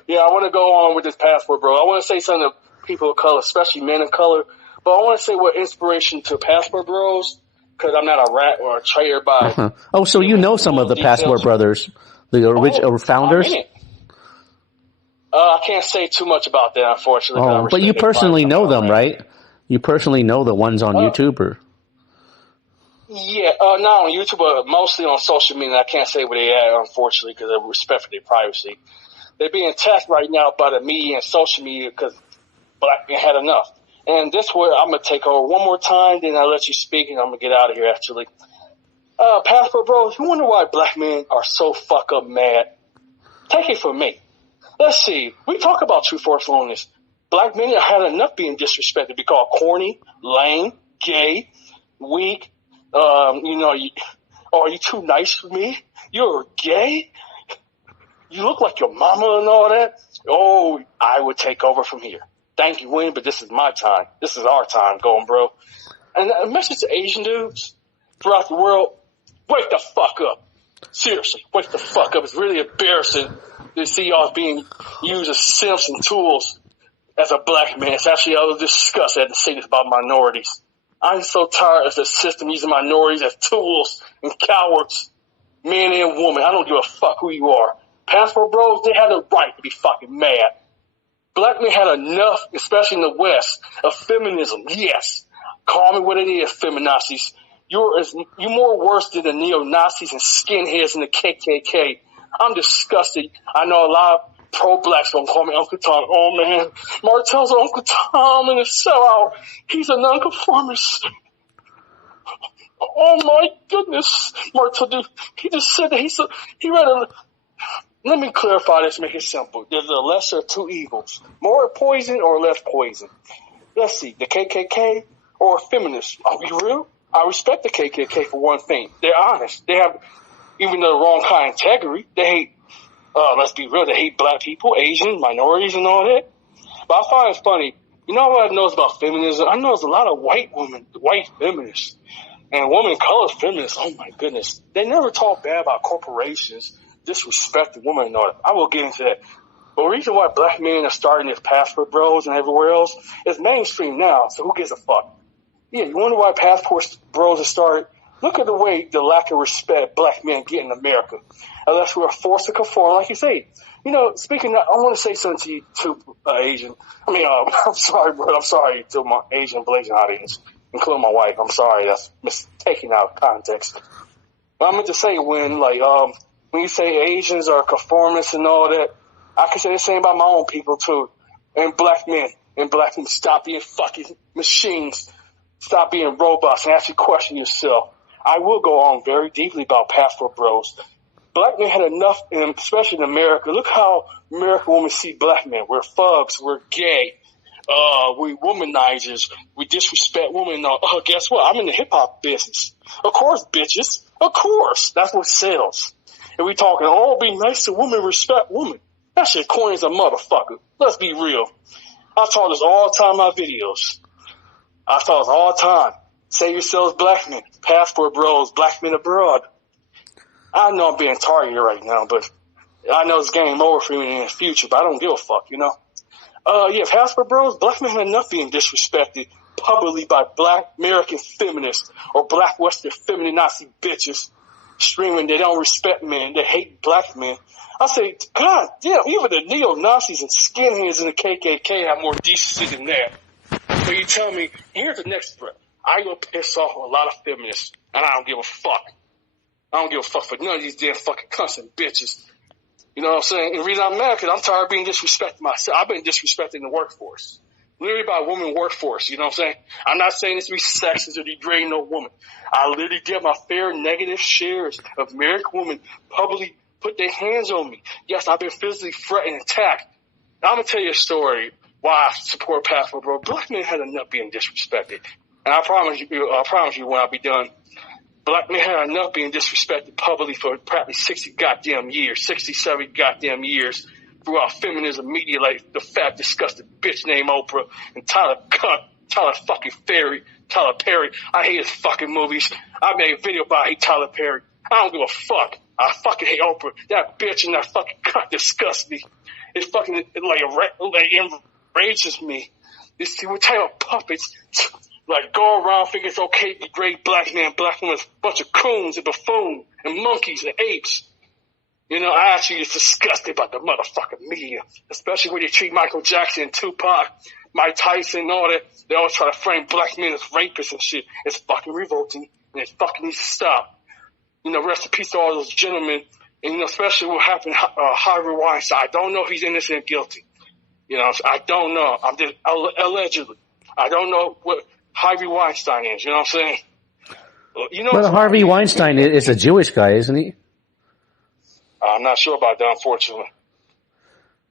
Yeah, I want to go on with this passport, bro. I want to say something to people of color, especially men of color. But I want to say what inspiration to passport bros, because I'm not a rat or a traitor by. Oh, so you know some of the passport brothers, the original founders? I can't say too much about that, unfortunately. Oh, but you personally know them, right? You personally know the ones on YouTube, or? Yeah, not on YouTube, but mostly on social media. I can't say where they at, unfortunately, because of respect for their privacy. They're being attacked right now by the media and social media because black men had enough. And this way, I'm going to take over one more time, then I'll let you speak, and I'm going to get out of here, actually. Passport bros, you wonder why black men are so fuck up mad? Take it from me. Let's see. We talk about true force loneliness. Black men had enough being disrespected, be called corny, lame, gay, weak. Are you too nice for me? You're gay? You look like your mama and all that. Oh, I would take over from here. Thank you, Wayne, but this is my time. This is our time going, bro. And a message to Asian dudes throughout the world, wake the fuck up. Seriously, wake the fuck up. It's really embarrassing to see y'all being used as simps and tools as a black man. It's actually, I was disgusted. I had to say this about minorities. I'm so tired of the system using minorities as tools and cowards, man and woman. I don't give a fuck who you are. Passport bros, they had a right to be fucking mad. Black men had enough, especially in the West, of feminism. Yes. Call me what it is, feminazis. You're more worse than the neo-Nazis and skinheads in the KKK. I'm disgusted. I know a lot of pro-blacks gonna call me Uncle Tom. Oh, man. Martell's Uncle Tom and a sellout. He's a nonconformist. Oh, my goodness. Martell, dude, he just said that he read a... Let me clarify this, make it simple. There's a lesser of two evils. More poison or less poison. Let's see, the KKK or feminists. Are we real? I respect the KKK for one thing. They're honest. They have, even the wrong kind of integrity. They hate, let's be real, they hate black people, Asian, minorities and all that. But I find it funny. You know what I know about feminism? I know there's a lot of white women, white feminists, and women of color feminists. Oh my goodness. They never talk bad about corporations, disrespect the woman and all that. I will get into that. But the reason why black men are starting this passport bros and everywhere else is mainstream now, so who gives a fuck? Yeah, you wonder why passport bros are started? Look at the lack of respect black men get in America. Unless we are forced to conform, like you say. You know, speaking of, I want to say something to you, Asian. I'm sorry, bro. I'm sorry to my Asian Blasian audience, including my wife. I'm sorry, that's taken out of context. But I meant to say when you say Asians are conformists and all that, I can say the same about my own people too. And black men. Stop being fucking machines. Stop being robots and actually question yourself. I will go on very deeply about passport bros. Black men had enough, and especially in America. Look how American women see black men. We're thugs. We're gay. We womanizers. We disrespect women. Guess what? I'm in the hip hop business. Of course, bitches. Of course. That's what sells. And we talking, be nice to women, respect women. That shit corny as a motherfucker. Let's be real. I taught this all the time in my videos. I taught this all the time. Say yourselves black men, passport bros, black men abroad. I know I'm being targeted right now, but I know it's game over for me in the future, but I don't give a fuck, you know? Passport bros, black men have enough being disrespected publicly by black American feminists or black Western feminine Nazi bitches screaming they don't respect men, they hate black men. I say, God damn, even the neo-Nazis and skinheads in the KKK have more decency than that. So you tell me, here's the next threat. I go piss off a lot of feminists, and I don't give a fuck. I don't give a fuck for none of these damn fucking cunts and bitches. You know what I'm saying? And the reason I'm mad, because I'm tired of being disrespected myself. I've been disrespected in the workforce. Literally by a woman workforce, you know what I'm saying? I'm not saying this to be sexist or degrade no woman. I literally get my fair negative shares of married women publicly put their hands on me. Yes, I've been physically threatened and attacked. I'm going to tell you a story why I support Passport Bro. Black men had enough being disrespected. And I promise you when I be done, black men had enough being disrespected publicly for probably 60 goddamn years, 60, 70 goddamn years. Throughout feminism media like the fat, disgusting bitch named Oprah and Tyler fucking Perry. I hate his fucking movies. I made a video about I hate Tyler Perry. I don't give a fuck. I fucking hate Oprah. That bitch and that fucking cunt disgusts me. It fucking enrages me. This what type of puppets like go around thinking it's okay to degrade black men, black women, a bunch of coons and buffoons and monkeys and apes. You know, I actually is disgusted about the motherfucking media, especially when they treat Michael Jackson and Tupac, Mike Tyson and all that. They always try to frame black men as rapists and shit. It's fucking revolting, and it fucking needs to stop. You know, rest in peace to all those gentlemen, and, you know, especially what happened to Harvey Weinstein. I don't know if he's innocent or guilty. You know, I don't know. I'm just allegedly. I don't know what Harvey Weinstein is. You know what I'm saying? You know, But Harvey Weinstein is a Jewish guy, isn't he? I'm not sure about that, unfortunately.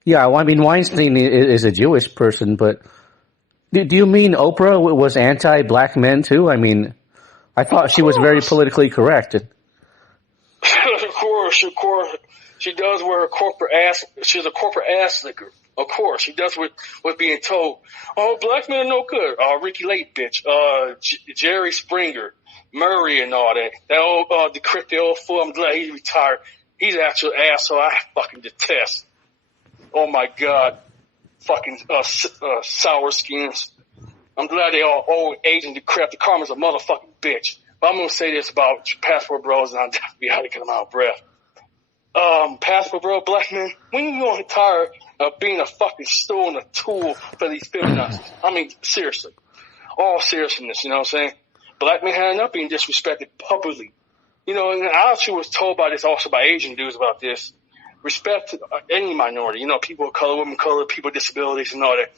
Yeah, well, I mean, Weinstein is a Jewish person, but do you mean Oprah was anti-black men too? I mean, I thought she was very politically correct. Of course. She does wear a corporate ass. She's a corporate ass licker. Of course, she does what being told. Oh, black men are no good. Ricky Lake, bitch. Jerry Springer, Murray, and all that. That old decrepit old fool. I'm glad he's retired. He's an actual asshole I fucking detest. Oh my God. Fucking sour skins. I'm glad they all old, age, and decrepit. Karma's a motherfucking bitch. But I'm going to say this about Passport Bros, and I'll be out to get them out of breath. Passport Bro, black men, when you going to retire of being a fucking stool and a tool for these feminists? I mean, seriously. All seriousness, you know what I'm saying? Black men had enough being disrespected publicly. You know, and I actually was told by this also by Asian dudes about this. Respect to any minority, you know, people of color, women of color, people with disabilities and all that.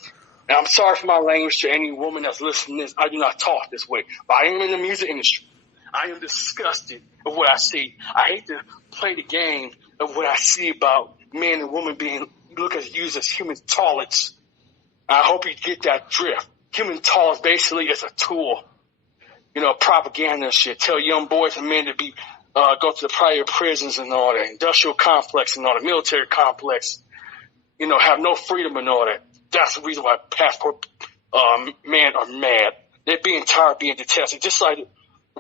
And I'm sorry for my language to any woman that's listening to this. I do not talk this way. But I am in the music industry. I am disgusted of what I see. I hate to play the game of what I see about men and women being used as human toilets. I hope you get that drift. Human toilets basically is a tool. You know, propaganda and shit. Tell young boys and men to be go to the private prisons and all that, industrial complex and all that, military complex. You know, have no freedom and all that. That's the reason why passport men are mad. They're being tired of being detested. Just like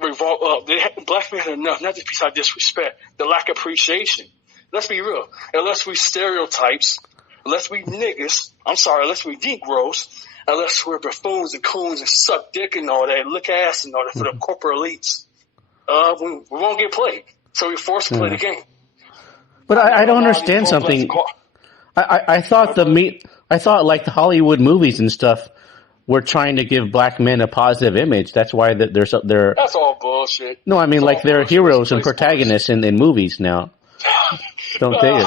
revolt, black men have enough, not just because of disrespect, the lack of appreciation. Let's be real. Unless we stereotypes, unless we niggas, unless we Negroes, unless we're buffoons and coons and suck dick and all that, lick ass and all that for the corporate elites, we won't get played. So we're forced to play the game. But I don't understand something. I thought I thought like the Hollywood movies and stuff were trying to give black men a positive image. That's why they're That's all bullshit. No, I mean like they're heroes and protagonists in movies now. Don't they?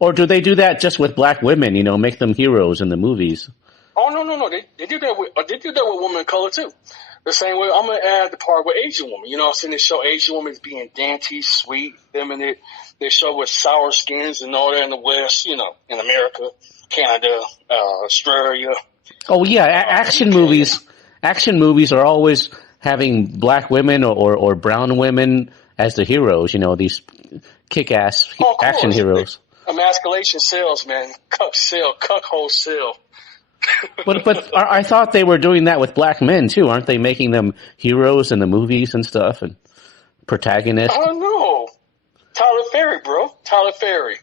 Or do they do that just with black women? You know, make them heroes in the movies. Oh no! They do that with women of color too. The same way I'm gonna add the part with Asian women. You know, I'm saying they show Asian women as being dainty, sweet, feminine. They show with sour skins and all that in the West. You know, in America, Canada, Australia. Oh yeah, action movies. Action movies are always having black women or brown women as the heroes. You know, these kick-ass action heroes. Emasculation sells, man. Cuckold sell. But I thought they were doing that with black men too, aren't they? Making them heroes in the movies and stuff and protagonists. I don't know. Tyler Perry, bro. Tyler Perry.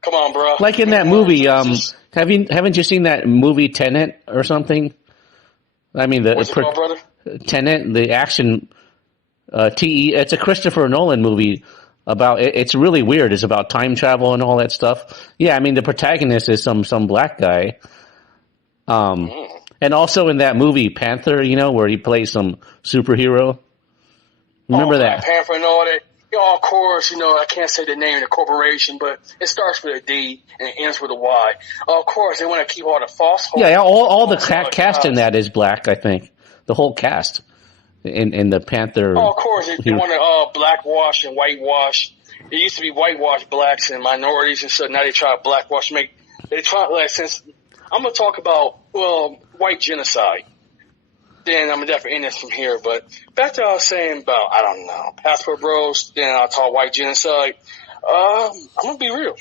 Come on, bro. Like in that movie, haven't you seen that movie Tenet or something? I mean, What's it called, brother? Tenet, the action. It's a Christopher Nolan movie. It's really weird. It's about time travel and all that stuff. Yeah, I mean the protagonist is some black guy. And also in that movie Panther, you know, where he plays some superhero. Remember that? Panther and all that. of course, I can't say the name of the corporation, but it starts with a D and it ends with a Y. Of course, they want to keep all the false hope. Yeah, all the cast in that is black, I think. The whole cast in the Panther. Oh, of course, they want to blackwash and whitewash. It used to be whitewash blacks and minorities and stuff. Now they try to blackwash. Since I'm going to talk about, white genocide. Then I'm definitely in this from here. But back to what I was saying about, I don't know, passport bros, then I'll talk white genocide. I'm going to be real.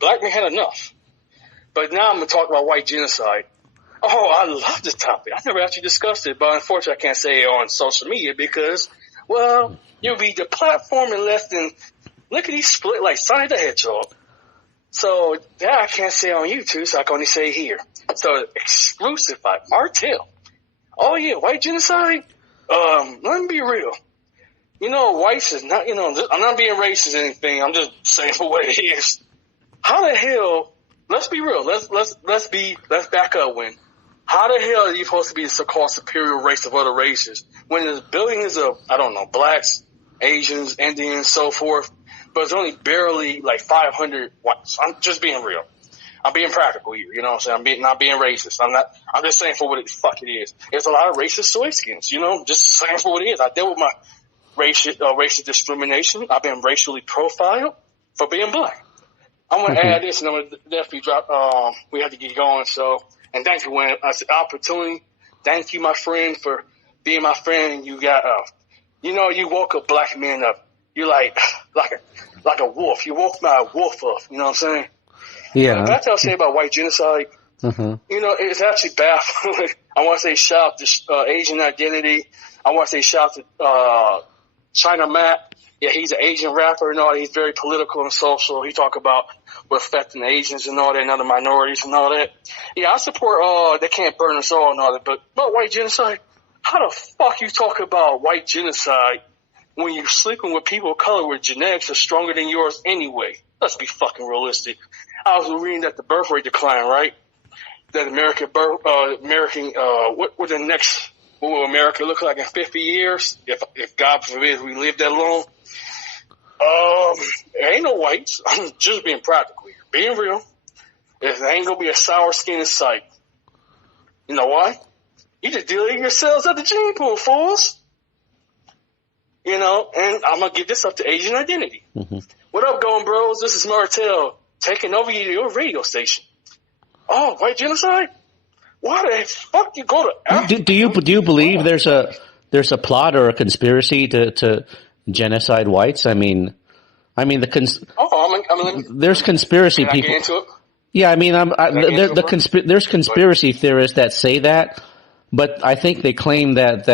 Black men had enough. But now I'm going to talk about white genocide. Oh, I love this topic. I never actually discussed it, but unfortunately I can't say it on social media because, you'll be deplatforming less than lickety split like Sonic the Hedgehog. So that I can't say on YouTube, so I can only say here. So exclusive by Martell. Oh yeah, white genocide? Let me be real. Whites is not, I'm not being racist or anything. I'm just saying for what it is. How the hell, let's be real. Let's back up when. How the hell are you supposed to be the so-called superior race of other races when there's billions of, I don't know, blacks, Asians, Indians, so forth, but it's only barely like 500 whites? I'm just being real. I'm being practical here, you know what I'm saying? I'm not being racist. I'm just saying for what the fuck it is. There's a lot of racist soy skins, just saying for what it is. I deal with my racial discrimination. I've been racially profiled for being black. I'm going to add this and I'm going to definitely drop, we have to get going. So, and thank you, Wayne. I said opportunity. Thank you, my friend, for being my friend. You got, you woke a black man up. You like a wolf. You woke my wolf up. You know what I'm saying? Yeah. That's what I'll say about white genocide. It's actually baffling. I want to say shout out to Asian Identity. I want to say shout out to China Matt. Yeah, he's an Asian rapper and all that. He's very political and social. He talk about affecting Asians and all that and other minorities and all that. Yeah, I support they can't burn us all and all that. But about white genocide, how the fuck you talk about white genocide when you're sleeping with people of color where genetics are stronger than yours anyway? Let's be fucking realistic. I was reading that the birth rate decline, right? That what will America look like in 50 years? If God forbid we live that long. There ain't no whites. I'm just being practical here. Being real. There ain't gonna be a sour skin in sight. You know why? You just delete yourselves at the gene pool, fools. And I'm gonna give this up to Asian Identity. What up, going bros? This is Martell taking over your radio station. Oh, white genocide? Why the fuck you go to Africa? Do you believe there's a plot or a conspiracy to genocide whites? There's conspiracy people. Get into it? Yeah, there's conspiracy theorists that say that, but I think they claim that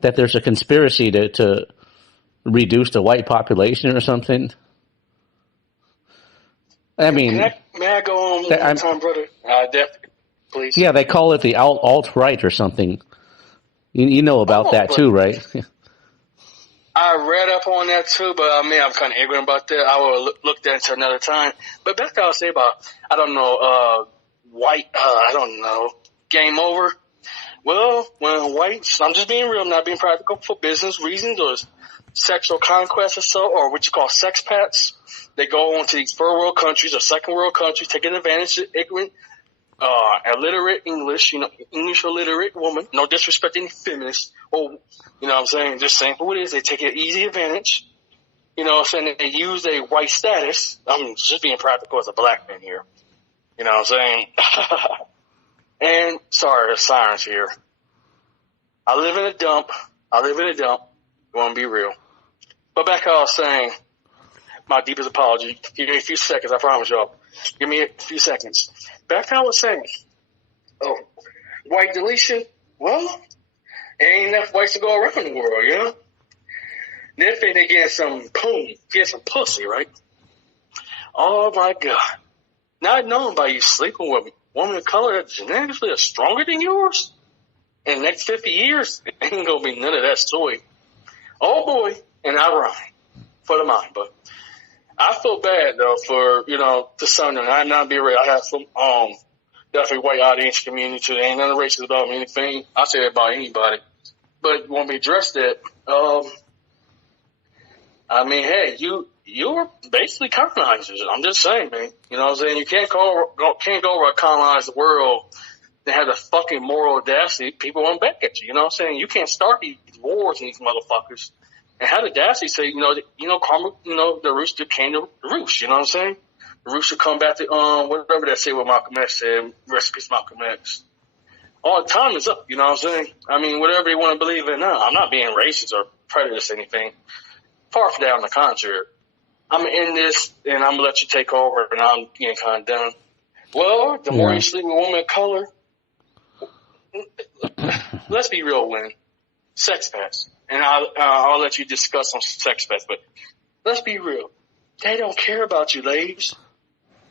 there's a conspiracy to reduce the white population or something. May I go on one time, brother? Definitely, please. Yeah, they call it the alt-right or something. You know about that too, right? I read up on that too, but I'm kind of ignorant about that. I will look that into another time. But back to what I was saying about, game over. Well, when whites, I'm just being real, I'm not being practical, for business reasons or sexual conquest or so, or what you call sex pats, they go on to these third world countries or second world countries, taking advantage of ignorant, illiterate English illiterate woman. No disrespect to any feminists. Or, you know what I'm saying? Just saying for what it is. They take an easy advantage. You know what I'm saying? They use their white status. I'm just being practical as a black man here. You know what I'm saying? And, sorry, there's sirens here. I live in a dump. You want to be real. But back to what I was saying. My deepest apology. Give me a few seconds, I promise y'all. Give me a few seconds. Back to what I was saying. Oh, white deletion? Well, there ain't enough whites to go around the world, you know? They think they get some pussy, right? Oh my God. Not knowing by you sleeping with a woman of color that genetically is stronger than yours? In the next 50 years, ain't gonna be none of that story. Oh boy, and I rhyme for the mind, but I feel bad though for, to some of them. I'm not being real. I have some, definitely white audience community. There ain't nothing racist about me, anything. I say that about anybody. But when we address that, I mean, hey, you're basically colonizers. I'm just saying, man. You know what I'm saying? You can't go over a colonized world and have the fucking moral audacity. People won't back at you. You know what I'm saying? You can't start these wars and these motherfuckers and have the audacity say, karma, the rooster came to roost. You know what I'm saying? The rooster come back to whatever they say what Malcolm X said. Rest in peace, Malcolm X. All the time is up. You know what I'm saying? I mean, whatever they want to believe in now. I'm not being racist or prejudiced or anything. Far from that, on the contrary. I'm in this, and I'm going to let you take over, and I'm getting kind of done. Well, the more you sleep with a woman of color, let's be real, Win. Sex pets. And I'll let you discuss some sex pets, but let's be real. They don't care about you, ladies.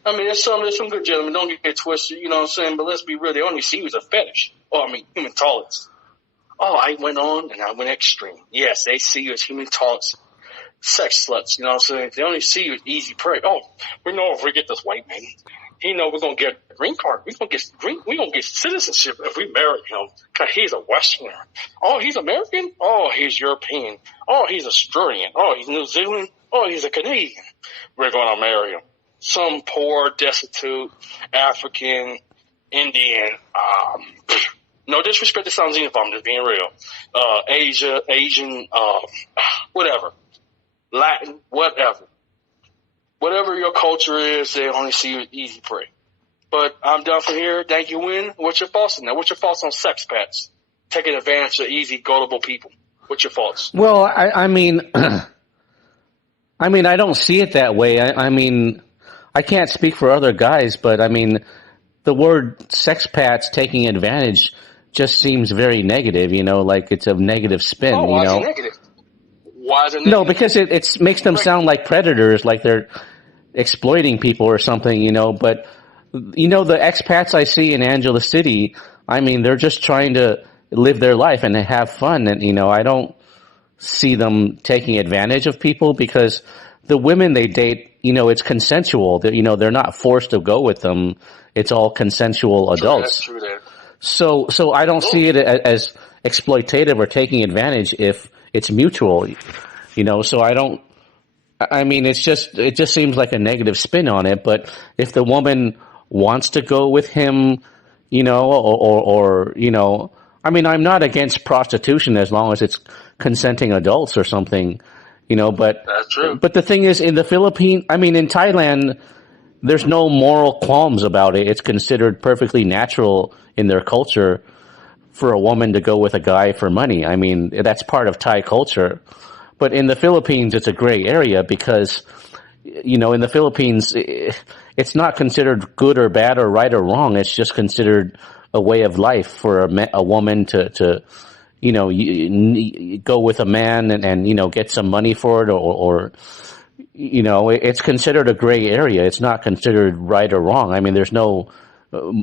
I mean, there's some good gentlemen. Don't get twisted, you know what I'm saying? But let's be real. They only see you as a fetish. Human toilets. I went on, and I went extreme. Yes, they see you as human toilets. Sex sluts, you know what I'm saying? They only see you as easy prey. We know if we get this white man, we're gonna get a green card. We're gonna get citizenship if we marry him because he's a Westerner. He's American. He's European. He's Australian. He's New Zealand. He's a Canadian. We're gonna marry him. Some poor, destitute African, Indian. No disrespect to some xenophobe, I'm just being real. Asian, whatever. Latin, whatever. Whatever your culture is, they only see you as easy prey. But I'm done from here. Thank you, Win. What's your thoughts on that? What's your thoughts on sex pets? Taking advantage of easy, gullible people. What's your thoughts? Well, I mean, I don't see it that way. I mean, I can't speak for other guys, but I mean, the word sex pets taking advantage just seems very negative, like it's a negative spin, why is it negative? Why is it negative? No, because it makes them sound like predators, like they're exploiting people or something, But, the expats I see in Angela City, I mean, they're just trying to live their life and have fun. And, I don't see them taking advantage of people because the women they date, it's consensual. They're not forced to go with them. It's all consensual adults. True that. So I don't see it as exploitative or taking advantage if it's mutual, so it just seems like a negative spin on it. But if the woman wants to go with him, I'm not against prostitution as long as it's consenting adults or something, but that's true. But the thing is, in the Philippines, in Thailand, there's no moral qualms about it. It's considered perfectly natural in their culture for a woman to go with a guy for money. That's part of Thai culture. But in the Philippines, it's a gray area because, in the Philippines, it's not considered good or bad or right or wrong. It's just considered a way of life for a woman to go with a man and get some money for it or it's considered a gray area. It's not considered right or wrong. There's no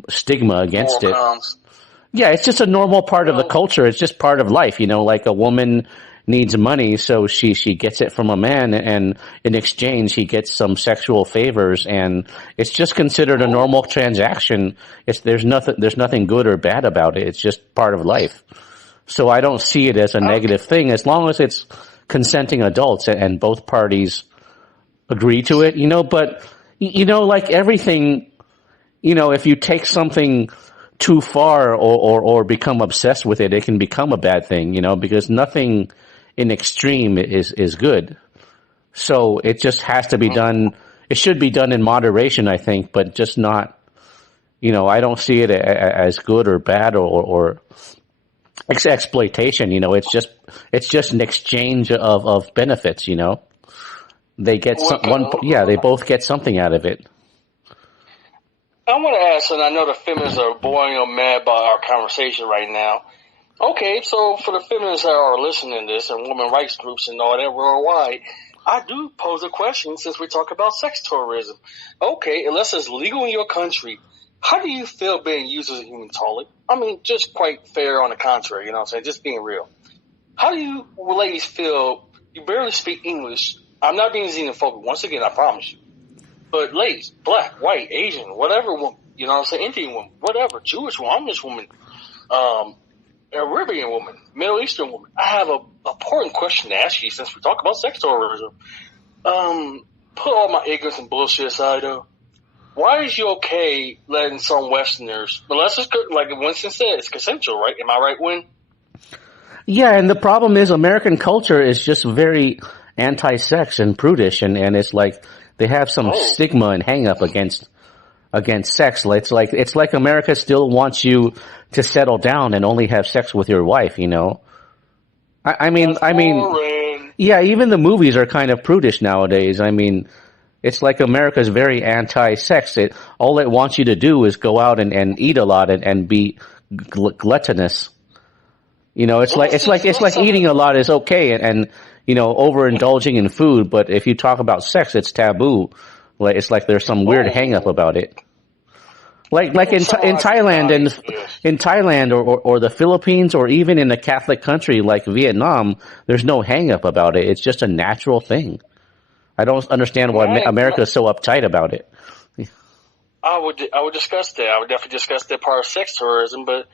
stigma against it. Yeah, it's just a normal part of the culture. It's just part of life, like a woman needs money, so she gets it from a man, and in exchange he gets some sexual favors, and it's just considered a normal transaction. There's nothing good or bad about it. It's just part of life. So I don't see it as a negative thing as long as it's consenting adults and both parties agree to it, but like everything, if you take something too far or become obsessed with it, it can become a bad thing, because nothing in extreme is good. So it just has to be done. It should be done in moderation, I think, but just not, I don't see it as good or bad or exploitation. It's just an exchange of benefits. They get they both get something out of it. I want to ask, and I know the feminists are boring or mad about our conversation right now. Okay, so for the feminists that are listening to this and women rights groups and all that worldwide, I do pose a question since we talk about sex tourism. Okay, unless it's legal in your country, how do you feel being used as a human toilet? Just quite fair on the contrary, what I'm saying? Just being real. How do you ladies feel? You barely speak English. I'm not being xenophobic. Once again, I promise you. But ladies, black, white, Asian, whatever woman, Indian woman, whatever, Jewish woman, Amish woman, Arabian woman, Middle Eastern woman. I have a important question to ask you since we talk about sex tourism. Put all my ignorance and bullshit aside, though. Why is you okay letting some Westerners, unless it's like Winston said, it's consensual, right? Am I right, Win? Yeah, and the problem is American culture is just very anti-sex and prudish, and it's like they have some stigma and hang up against sex. It's like America still wants you to settle down and only have sex with your wife, you know. I mean, yeah, even the movies are kind of prudish nowadays. I mean, it's like America's very anti-sex. All it wants you to do is go out and eat a lot and be gluttonous. You know, it's like eating a lot is okay and you know, overindulging in food, but if you talk about sex, it's taboo. Like it's like there's some weird hang up about it. Like in Thailand or the Philippines or even in a Catholic country like Vietnam, there's no hang up about it. It's just a natural thing. I don't understand why America is so uptight about it. I would discuss that. I would definitely discuss that part of sex tourism, but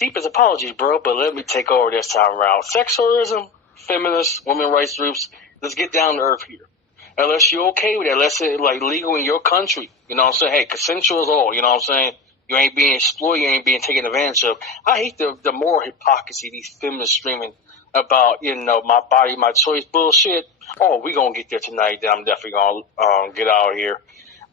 deepest apologies, bro, but let me take over this time around. Sex tourism, feminists, women rights groups, let's get down to earth here. Unless you're okay with that, unless it's like legal in your country. You know what I'm saying? Hey, consensual is all. You know what I'm saying? You ain't being exploited, you ain't being taken advantage of. I hate the moral hypocrisy these feminists streaming about, you know, my body, my choice bullshit. Oh, we gonna get there tonight, then I'm definitely gonna get out of here.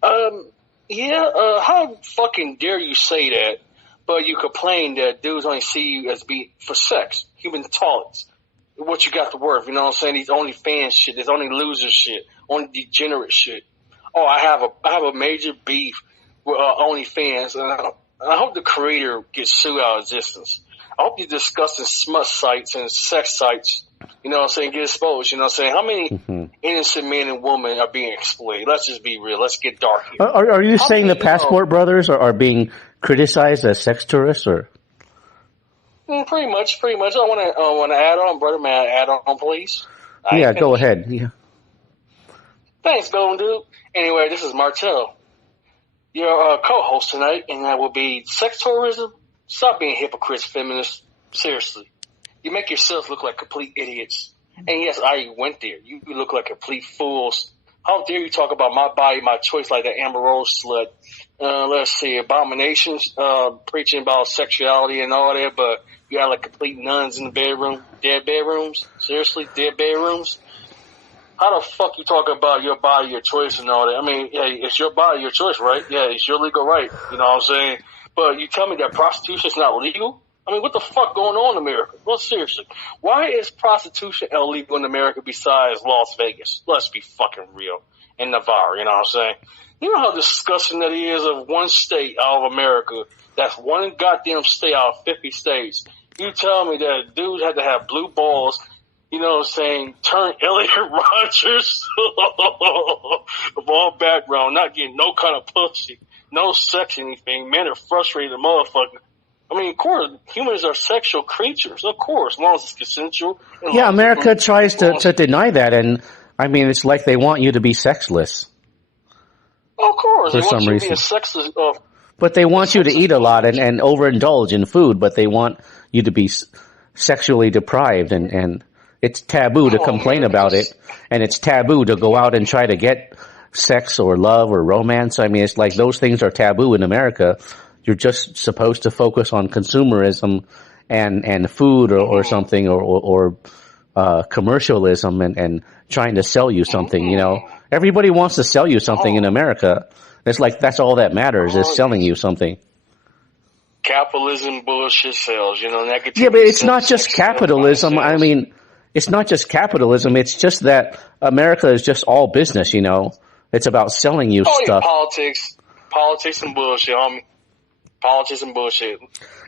How fucking dare you say that? But you complain that dudes only see you as being for sex, human toilets. What you got to worth, you know what I'm saying? These OnlyFans shit, this only loser shit, only degenerate shit. Oh, I have a major beef with OnlyFans, and I hope the creator gets sued out of existence. I hope you're discussing smut sites and sex sites, you know what I'm saying, get exposed, you know what I'm saying? How many innocent men and women are being exploited? Let's just be real. Let's get dark here. Are you saying the Passport Brothers are being criticized as sex tourists, or? Pretty much. I want to add on, brother. May I add on, please? Yeah, go ahead. Yeah. Thanks, Golden Dude. Anyway, this is Martel, your co-host tonight, and that will be sex tourism. Stop being hypocrites, feminists. Seriously. You make yourselves look like complete idiots. And yes, I went there. You look like complete fools. How dare you talk about my body, my choice like that Amber Rose slut. Let's see, abominations, preaching about sexuality and all that, but you got like complete nuns in the bedroom, dead bedrooms. Seriously, dead bedrooms. How the fuck you talk about your body, your choice and all that? I mean, yeah, it's your body, your choice, right? Yeah, it's your legal right. You know what I'm saying? But you tell me that prostitution is not legal? I mean, what the fuck going on in America? Well, seriously, why is prostitution illegal in America besides Las Vegas? Let's be fucking real. In Nevada, you know what I'm saying? You know how disgusting that is of one state out of America. That's one goddamn state out of 50 states. You tell me that dudes had to have blue balls, you know what I'm saying, turn Elliot Rodgers of all background, not getting no kind of pussy, no sex, anything. Men are frustrated, motherfucker. I mean, of course, humans are sexual creatures, of course, as long as it's consensual. Yeah, America tries to deny that, and I mean, it's like they want you to be sexless. Of course, for they want some you reason. to be a sexless. But they want you to eat a lot and overindulge in food, but they want you to be sexually deprived, and it's taboo to complain about it, and it's taboo to go out and try to get sex or love or romance. I mean, it's like those things are taboo in America. You're just supposed to focus on consumerism and food or something or commercialism and trying to sell you something, you know. Everybody wants to sell you something in America. It's like that's all that matters is selling you something. Capitalism bullshit sells, you know. Yeah, but it's not just capitalism. I mean, it's not just capitalism. It's just that America is just all business, you know. It's about selling you stuff. Politics and bullshit, homie. Politics and bullshit.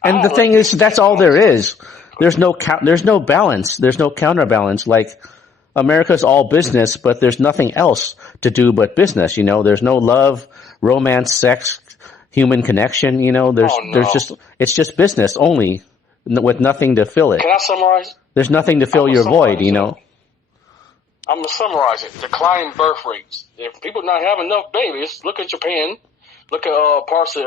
And the thing is, that's all there is. There's no balance. There's no counterbalance. Like, America's all business, but there's nothing else to do but business, you know. There's no love, romance, sex, human connection, you know. It's just business only, with nothing to fill it. Can I summarize? There's nothing to fill your void, you know. I'm going to summarize it. Declining birth rates. If people not have enough babies, look at Japan. Look at parts of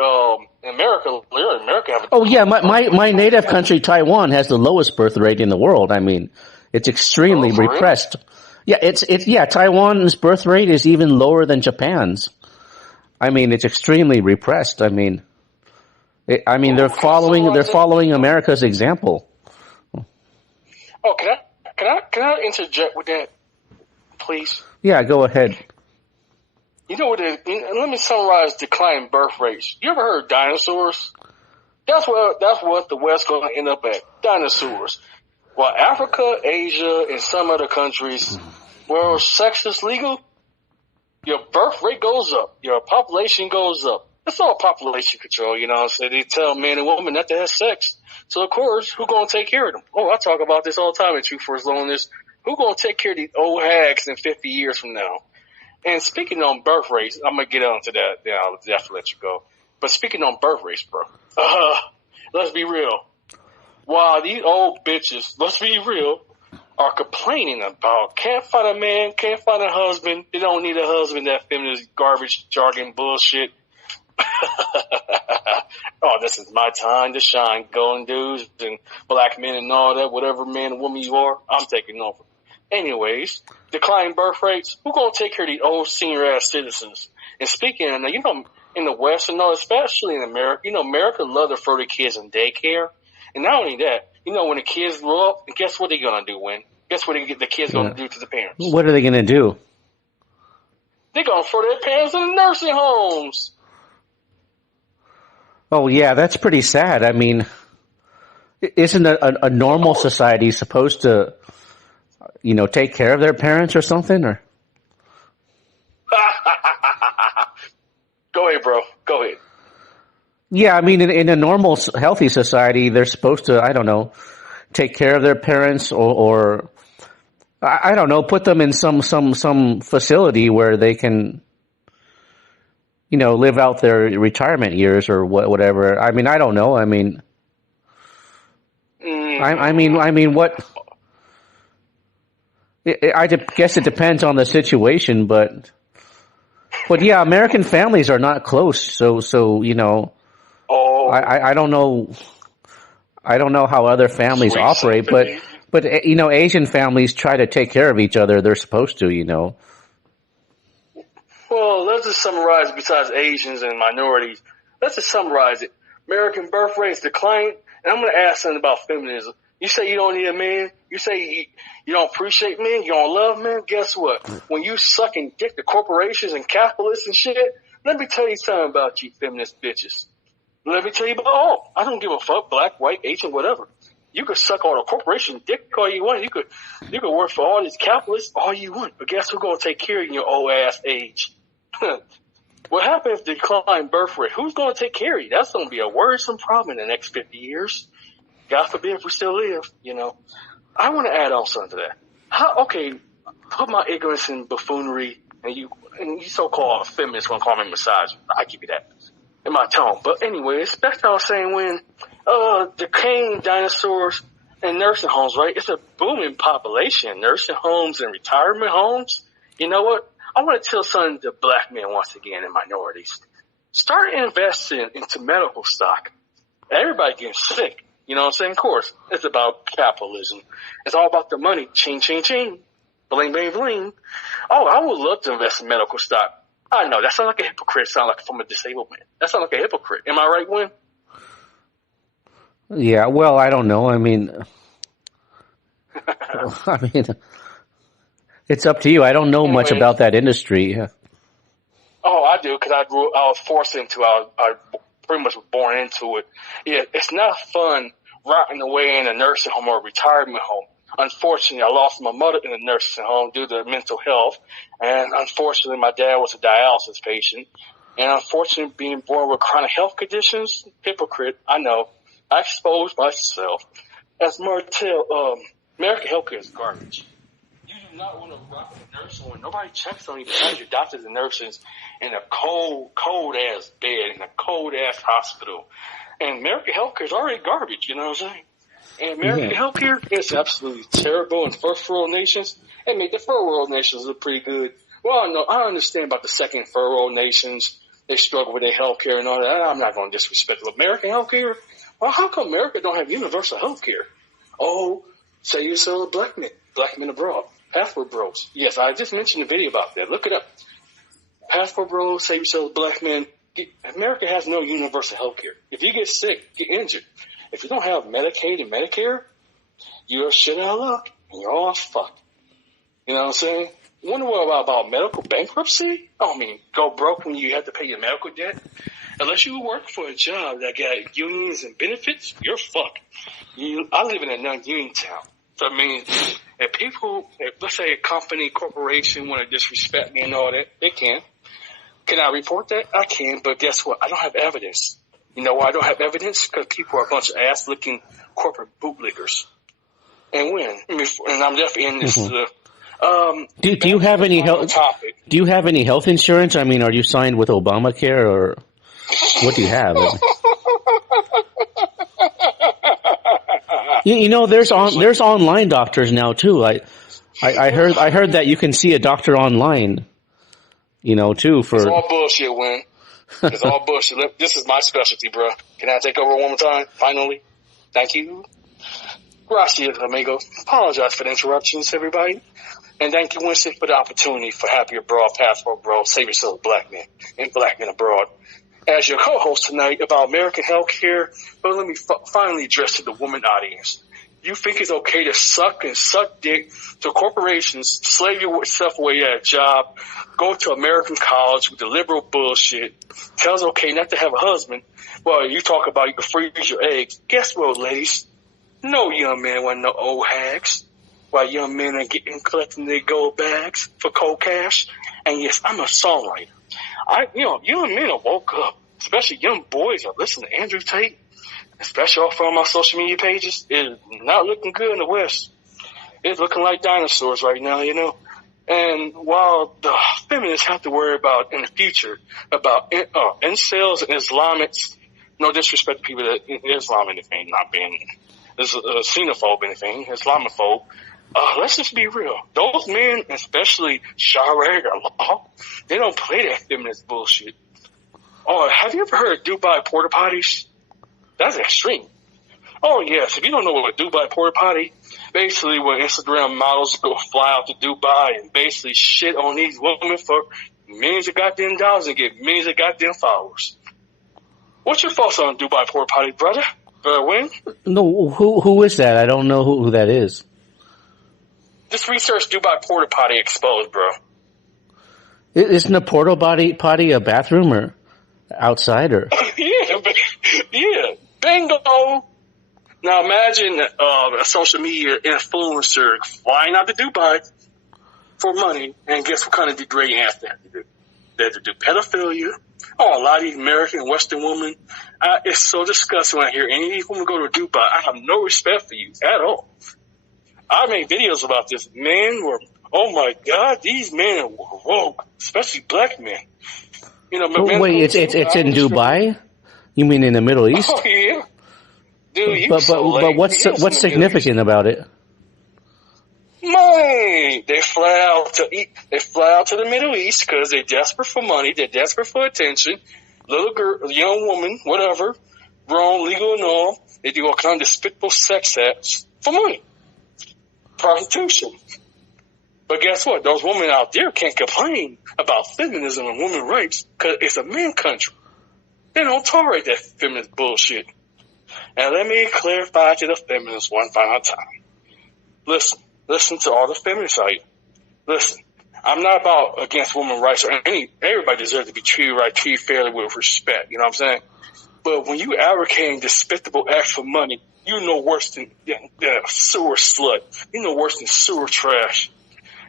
America. America have. Oh yeah, my native country Taiwan has the lowest birth rate in the world. I mean, it's extremely For real? repressed. Yeah, it's Taiwan's birth rate is even lower than Japan's. I mean, it's extremely repressed. I mean, they're following America's example. Oh, can I interject with that, please? Yeah, go ahead. You know what? Let me summarize declining birth rates. You ever heard of dinosaurs? That's what the West going to end up at. Dinosaurs. While Africa, Asia, and some other countries where sex is legal, your birth rate goes up. Your population goes up. It's all population control, you know what I'm saying? They tell men and women not to have sex. So, of course, who's going to take care of them? Oh, I talk about this all the time in Truth First Loneliness. Who's going to take care of these old hags in 50 years from now? And speaking on birth rates, I'm going to get on to that. Yeah, I'll definitely let you go. But speaking on birth rates, bro, let's be real. While these old bitches, let's be real, are complaining about can't find a man, can't find a husband, they don't need a husband, that feminist garbage, jargon, bullshit. Oh, this is my time to shine, golden dudes and black men and all that, whatever man and woman you are, I'm taking over. Anyways, declining birth rates, who's going to take care of these old senior-ass citizens? And speaking of, you know, in the West, and especially in America, you know, America love to throw their kids in daycare. And not only that, you know, when the kids grow up, guess what they're going to do, Win? Guess what the kids going to do to the parents? What are they going to do? They're going to throw their parents in the nursing homes. Oh, yeah, that's pretty sad. I mean, isn't a normal society supposed to, you know, take care of their parents or something? Or Go ahead, bro. Go ahead. yeah, I mean, in a normal, healthy society, they're supposed to, I don't know, take care of their parents or I don't know, put them in some facility where they can, you know, live out their retirement years or whatever. I mean, I don't know. I mean, I mean, what? I guess it depends on the situation, but yeah, American families are not close, so you know. Oh, I don't know. I don't know how other families operate, but you know, Asian families try to take care of each other. They're supposed to, you know. well, let's just summarize. Besides Asians and minorities, let's just summarize it. American birth rates decline, and I'm going to ask something about feminism. You say you don't need a man. You say you don't appreciate men. You don't love men. Guess what? When you sucking dick to corporations and capitalists and shit, let me tell you something about you feminist bitches. Let me tell you about I don't give a fuck, black, white, Asian, whatever. You could suck all the corporation dick all you want. You could work for all these capitalists all you want. But guess who's going to take care of you in your old ass age? What happens if the decline birth rate? Who's going to take care of you? That's going to be a worrisome problem in the next 50 years. God forbid if we still live, you know. I want to add on something to that. Okay, put my ignorance and buffoonery and you so-called feminists want to call me misogynist. I give you that in my tone. But anyway, it's back to what I was saying when decaying dinosaurs and nursing homes, right? It's a booming population. Nursing homes and retirement homes. You know what? I want to tell something to black men once again and minorities. Start investing into medical stock. Everybody getting sick. You know what I'm saying? Of course, it's about capitalism. It's all about the money. Ching, ching, ching. Bling, bling, bling. Oh, I would love to invest in medical stock. I know, that sounds like a hypocrite. Sound like from a disabled man. That sounds like a hypocrite. Am I right, Win? Yeah, well, I don't know. I mean, it's up to you. I don't know much about that industry. Oh, I do, because I was forced into it. I pretty much was born into it. Yeah, it's not fun rotting away in a nursing home or a retirement home. Unfortunately, I lost my mother in a nursing home due to mental health. And unfortunately, my dad was a dialysis patient. And unfortunately, being born with chronic health conditions, hypocrite, I know. I exposed myself. As Martell, American healthcare is garbage. You do not want to rock a nursing home. Nobody checks on you besides your doctors and nurses in a cold-ass bed, in a cold-ass hospital. And American healthcare is already garbage, you know what I'm saying? And American healthcare is absolutely terrible in first world nations. And make the third world nations look pretty good. Well, I understand about the second third world nations. They struggle with their health care and all that. I'm not going to disrespect American health care. Well, how come America don't have universal health care? Oh, say you're still a black men abroad. Passport bros. Yes, I just mentioned a video about that. Look it up. Passport bros, say you're still a black man. America has no universal health care. If you get sick, get injured. If you don't have Medicaid and Medicare, you're shit out of luck and you're all fucked. You know what I'm saying? Wonder what about medical bankruptcy? I mean, go broke when you have to pay your medical debt? Unless you work for a job that got unions and benefits, you're fucked. I live in a non-union town. So, I mean, if people, let's say a company, corporation want to disrespect me and all that, they can. Can I report that? I can, but guess what? I don't have evidence. You know why I don't have evidence? Because people are a bunch of ass-licking corporate bootlickers. And when? And I'm definitely in this. Do you have any health? Do you have any health insurance? I mean, are you signed with Obamacare, or what do you have? You know, there's online doctors now too. I heard that you can see a doctor online. You know, too. For it's all bullshit, Win. It's all bullshit. This is my specialty, bro. Can I take over one more time? Finally, thank you. Gracias, amigo. Apologize for the interruptions, everybody. And thank you, Winston, for the opportunity for Happy Abroad, Passport Bro, Save Yourself, Black Men, and Black Men Abroad. As your co-host tonight about American health care, but let me finally address to the woman audience. You think it's okay to suck dick to corporations, slave yourself away at a job, go to American college with the liberal bullshit, tell us okay not to have a husband. Well, you talk about you can freeze your eggs. Guess what, ladies? No young man want no old hags. While young men are collecting their gold bags for cold cash. And yes, I'm a songwriter. Young men have woke up, especially young boys are listening to Andrew Tate, especially off on my social media pages. It's not looking good in the West. It's looking like dinosaurs right now, you know. And while the feminists have to worry about in the future about incels and Islamics, no disrespect to people that Islam anything, not being xenophobe anything, Islamophobe. Let's just be real. Those men, especially Sharia law, they don't play that feminist bullshit. Oh, have you ever heard of Dubai porta potties? That's extreme. Oh, yes. If you don't know what a Dubai porta potty, basically when Instagram models go fly out to Dubai and basically shit on these women for millions of goddamn dollars and get millions of goddamn followers. What's your thoughts on Dubai porta potty, brother? Win? No, who is that? I don't know who that is. Just research Dubai porta potty exposed, bro. Isn't a porta potty a bathroom or outside or? yeah, bingo. Now imagine a social media influencer flying out to Dubai for money, and guess what kind of degrading ass they have to do? They have to do pedophilia. Oh, a lot of these American Western women. It's so disgusting when I hear any of these women go to Dubai. I have no respect for you at all. I made videos about this. Oh my God, these men were woke, especially black men. You know, wait, it's in Dubai? You mean in the Middle East? Oh yeah, dude. But what's significant about it? Money. They fly out to the Middle East because they're desperate for money. They're desperate for attention. Little girl, young woman, whatever, grown, legal and all. They do all kind of despicable sex acts for money. Prostitution. But guess what? Those women out there can't complain about feminism and women's rights because it's a man country. They don't tolerate that feminist bullshit. And let me clarify to the feminists one final time. Listen to all the feminists out here. Listen, I'm not about against women's rights or everybody deserves to be treated right, treated fairly with respect. You know what I'm saying? But when you advocating despicable acts for money, you know worse than sewer slut. You know worse than sewer trash.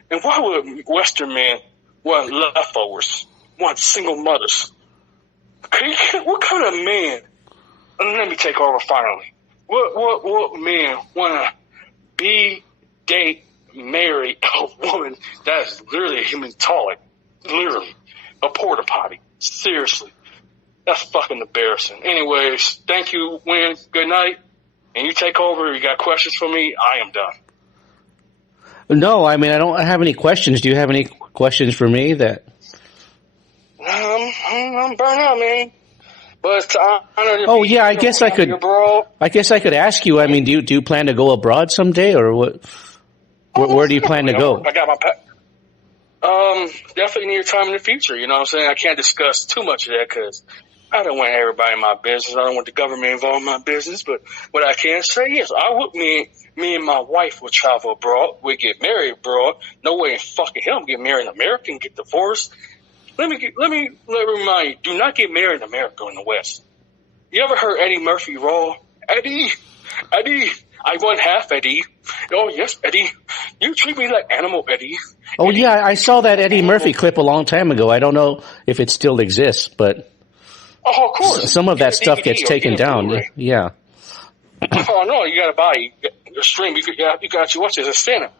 And why would Western men want leftovers, want single mothers? What kind of man? Let me take over finally. What man want to date, marry a woman that is literally a human toilet? Literally. A porta potty. Seriously. That's fucking embarrassing. Anyways, thank you, Win. Good night. And you take over. You got questions for me? I am done. No, I mean, I don't have any questions. Do you have any questions for me that? I'm burnt out, man. But it's to honor. Oh yeah, I guess I could ask you. I mean, do you plan to go abroad someday, or what? Where do you plan to go? I got my definitely near time in the future. You know what I'm saying? I can't discuss too much of that because I don't want everybody in my business. I don't want the government involved in my business. But what I can say is, me and my wife will travel abroad. We get married abroad. No way in fucking hell get married in America and get divorced. Let me remind you: do not get married in America in the West. You ever heard Eddie Murphy roll? Eddie, I want half, Eddie. Oh yes, Eddie. You treat me like animal, Eddie. Oh Eddie. yeah, I saw that Eddie Murphy clip a long time ago. I don't know if it still exists, but of course, some of that stuff gets taken down. Yeah. Oh no, you gotta buy a stream. You got to watch it as a Santa.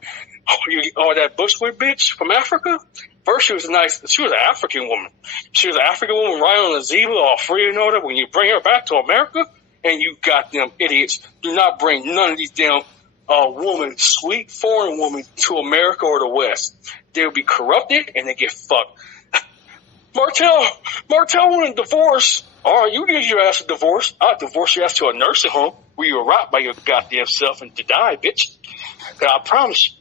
Oh, that Bushwick bitch from Africa. First, she was an African woman. She was an African woman riding on a zebra, all free and all that. When you bring her back to America, and you goddamn idiots, do not bring none of these damn sweet foreign women to America or the West. They'll be corrupted and they get fucked. Martel want a divorce. All right, you get your ass a divorce. I'll divorce your ass to a nursing home where you were robbed by your goddamn self and to die, bitch. And I promise you,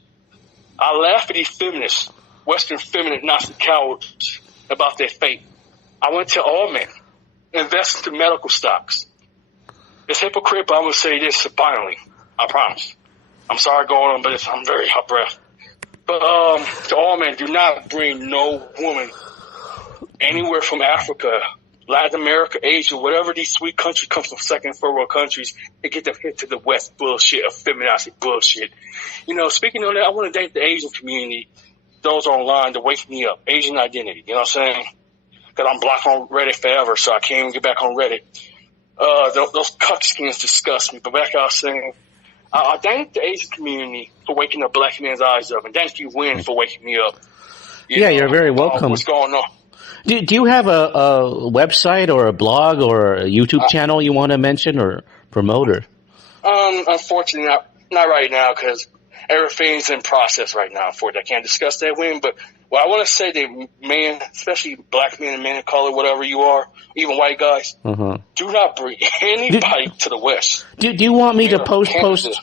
I laugh at these feminists, Western feminist Nazi cowards, about their fate. I want to tell all men, invest into medical stocks. It's hypocrite, but I'm going to say this finally. I promise. I'm sorry going on, but I'm very hot breath. But to all men, do not bring no woman anywhere from Africa, Latin America, Asia, whatever these sweet countries come from, second, third world countries, and get them hit to the West bullshit, of feminazi bullshit. You know, speaking of that, I want to thank the Asian community, those online, to wake me up. Asian identity, you know what I'm saying? Because I'm blocked on Reddit forever, so I can't even get back on Reddit. Those cuckskins disgust me. But back I was saying, I thank the Asian community for waking the black man's eyes up, and thank you, Win, for waking me up. You're very welcome. What's going on? Do you have a website or a blog or a YouTube channel you want to mention or promote? Or? Unfortunately, not right now because everything's in process right now. I can't discuss that, Win. But what I want to say, that men, especially black men and men of color, whatever you are, even white guys, do not bring anybody to the West. Do you want me to post? Do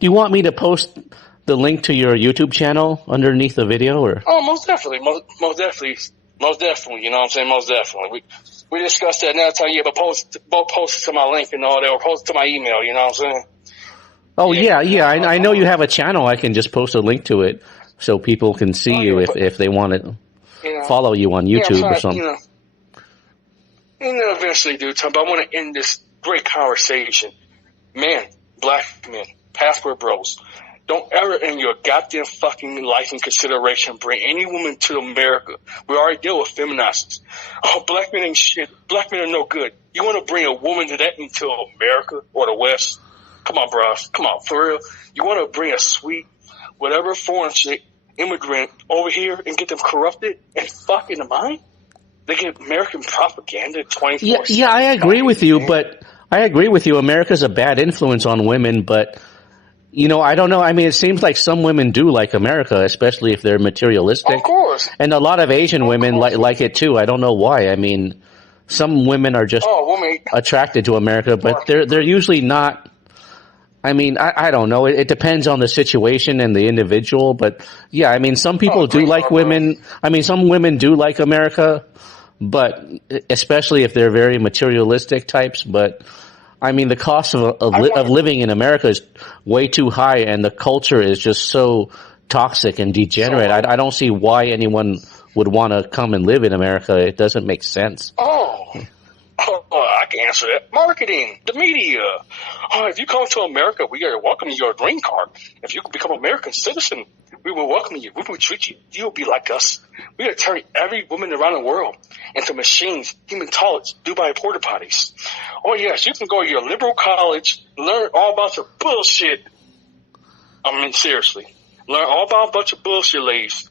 you want me to post the link to your YouTube channel underneath the video, or? Oh, most definitely, most definitely. Most definitely, you know what I'm saying? Most definitely. We discussed that now. Tell you, but post it to my link and all that, or post it to my email, you know what I'm saying? Oh, yeah. I know you have a channel. I can just post a link to it so people can see you if they want to follow you on YouTube or something. Eventually, dude. But I want to end this great conversation. Man, black men, passport bros. Don't ever in your goddamn fucking life and consideration bring any woman to America. We already deal with feminazis. Oh, black men ain't shit. Black men are no good. You want to bring a woman to that into America or the West? Come on, bros. Come on, for real. You want to bring a sweet, whatever foreign chick, immigrant over here and get them corrupted and fuck in the mind? They get American propaganda 24/7. Yeah, I agree with you, but America's a bad influence on women, but... You know, I don't know. I mean, it seems like some women do like America, especially if they're materialistic. Of course. And a lot of Asian women like it too. I don't know why. I mean, some women are just attracted to America, but they're usually not. I mean, I don't know. It depends on the situation and the individual, but yeah, I mean, some people do like women. I mean, some women do like America, but especially if they're very materialistic types, but I mean, the cost of living in America is way too high, and the culture is just so toxic and degenerate. I don't see why anyone would want to come and live in America. It doesn't make sense. I can answer that. Marketing, the media. If you come to America, we are welcoming your green card. If you become an American citizen, we will welcome you. We will treat you. You will be like us. We will turn every woman around the world into machines, human toilets, Dubai porta potties. Oh, yes, you can go to your liberal college, learn all about your bullshit. I mean, seriously. Learn all about a bunch of bullshit, ladies.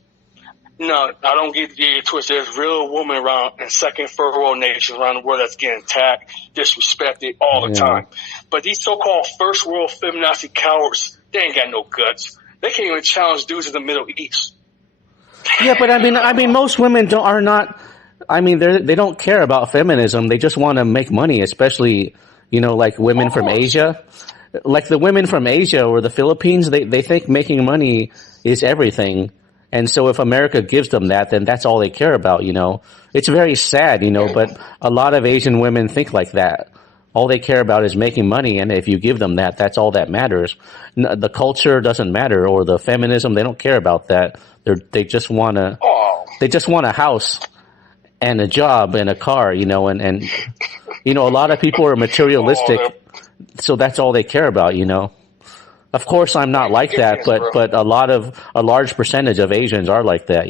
No, I don't get it twisted. There's real women around in second, third world nations around the world that's getting attacked, disrespected all the time. But these so-called first world feminazi cowards, they ain't got no guts. They can't even challenge dudes in the Middle East. Yeah, but I mean, most women are not I mean, they don't care about feminism. They just want to make money, especially, like women Of from course. Asia. Like the women from Asia or the Philippines, they think making money is everything. And so if America gives them that, then that's all they care about. It's very sad, Yeah. but a lot of Asian women think like that. All they care about is making money, and if you give them that, that's all that matters. The culture doesn't matter, or the feminism, they don't care about that. They just want to, Oh, they just want a house and a job and a car, and a lot of people are oh, materialistic, so that's all they care about. Of course, I'm not man, like kick that, this, bro. but a large percentage of Asians are like that.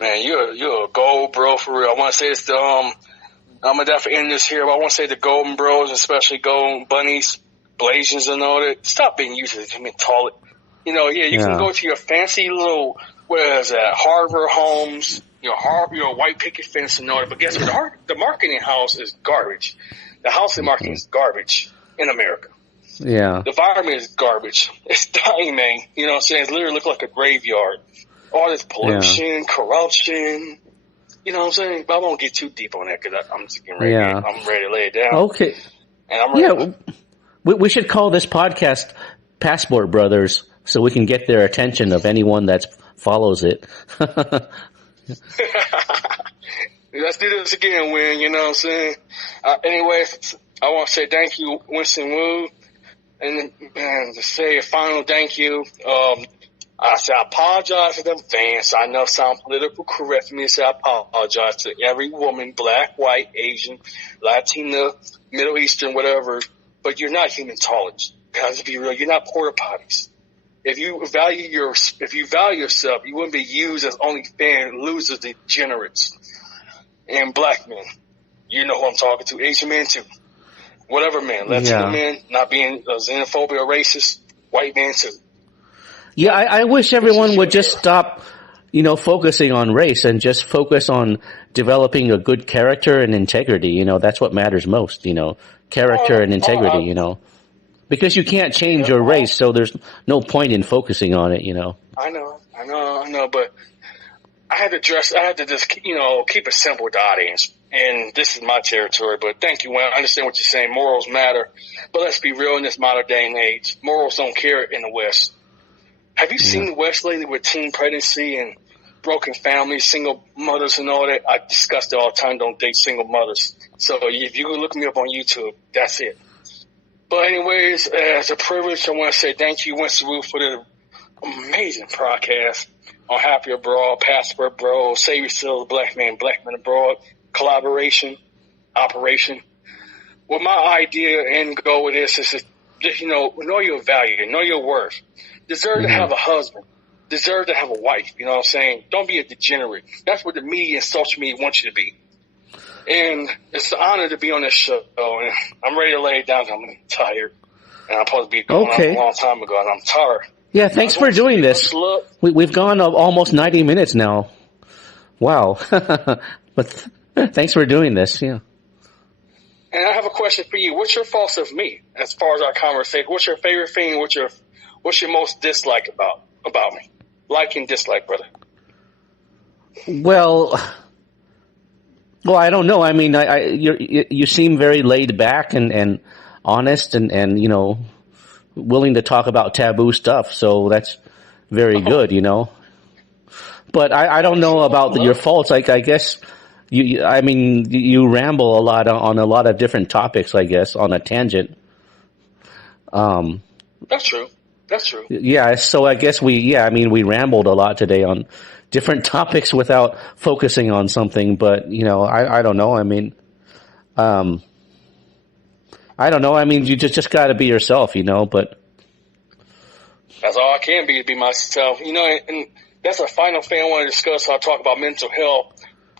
Man, you're a gold bro for real. I want to say it's I'm gonna definitely end this here, but I want to say the Golden Bros, especially Golden Bunnies, Blasians, and all that. Stop being used as a toilet. Yeah, you can Yeah, go to your fancy little, where is that, Harbor Homes, your white picket fence and all that. But guess what? The marketing house is garbage. The housing market is garbage in America. yeah, The environment is garbage. It's dying, man. You know what I'm saying? It literally looks like a graveyard. All this yeah, pollution, corruption. You know what I'm saying? But I won't get too deep on that because I'm just getting ready. yeah. I'm ready to lay it down, Okay, and I'm ready. yeah. We should call this podcast Passport Brothers so we can get their attention of anyone that follows it. Let's do this again, Win. You know what I'm saying? Anyway, I want to say thank you, Winston Wu, and to say a final thank you. I apologize to them fans. I know it sounds political correct for me to say I apologize to every woman, black, white, Asian, Latina, Middle Eastern, whatever. But you're not human tolerance. Because to be real, you're not porta potties. If you value yourself, you wouldn't be used as only fan losers, degenerates, and black men. You know who I'm talking to. Asian men too. Whatever men. Latino Yeah. men, not being xenophobic or racist. White men too. Yeah, I wish everyone would just stop, focusing on race and just focus on developing a good character and integrity. That's what matters most, character and integrity, because you can't change your race, so there's no point in focusing on it. I know, but I had to just, keep it simple with the audience. And this is my territory, but thank you, Wayne. I understand what you're saying. Morals matter. But let's be real in this modern day and age. Morals don't care in the West. Have you seen the West lately with teen pregnancy and broken families, single mothers and all that? I discuss it all the time. Don't date single mothers. So if you can look me up on YouTube, that's it. But anyways, as a privilege, I want to say thank you, Winston Wu, for the amazing podcast on Happy Abroad, Passport Bros, Save Yourself, Black Man Abroad, collaboration, operation. Well, my idea and goal with this is just, know your value, know your worth. Deserve to have a husband. Deserve to have a wife. You know what I'm saying? Don't be a degenerate. That's what the media and social media want you to be. And it's an honor to be on this show. And I'm ready to lay it down. I'm tired. And I'm supposed to be going off a long time ago, and I'm tired. Yeah, thanks for doing this. We've gone almost 90 minutes now. Wow. But thanks for doing this. Yeah. And I have a question for you. What's your faults of me as far as our conversation? What's your favorite thing? What's your most dislike about me? Like and dislike, brother. Well, I don't know. I mean, you seem very laid back and honest and willing to talk about taboo stuff. So that's very good, But I don't know about your faults. I guess you ramble a lot on a lot of different topics, I guess, on a tangent. That's true. Yeah, so I guess we rambled a lot today on different topics without focusing on something, but I don't know. I mean, you just got to be yourself, but That's all I can be, to be myself. And that's the final thing I want to discuss. I'll talk about mental health.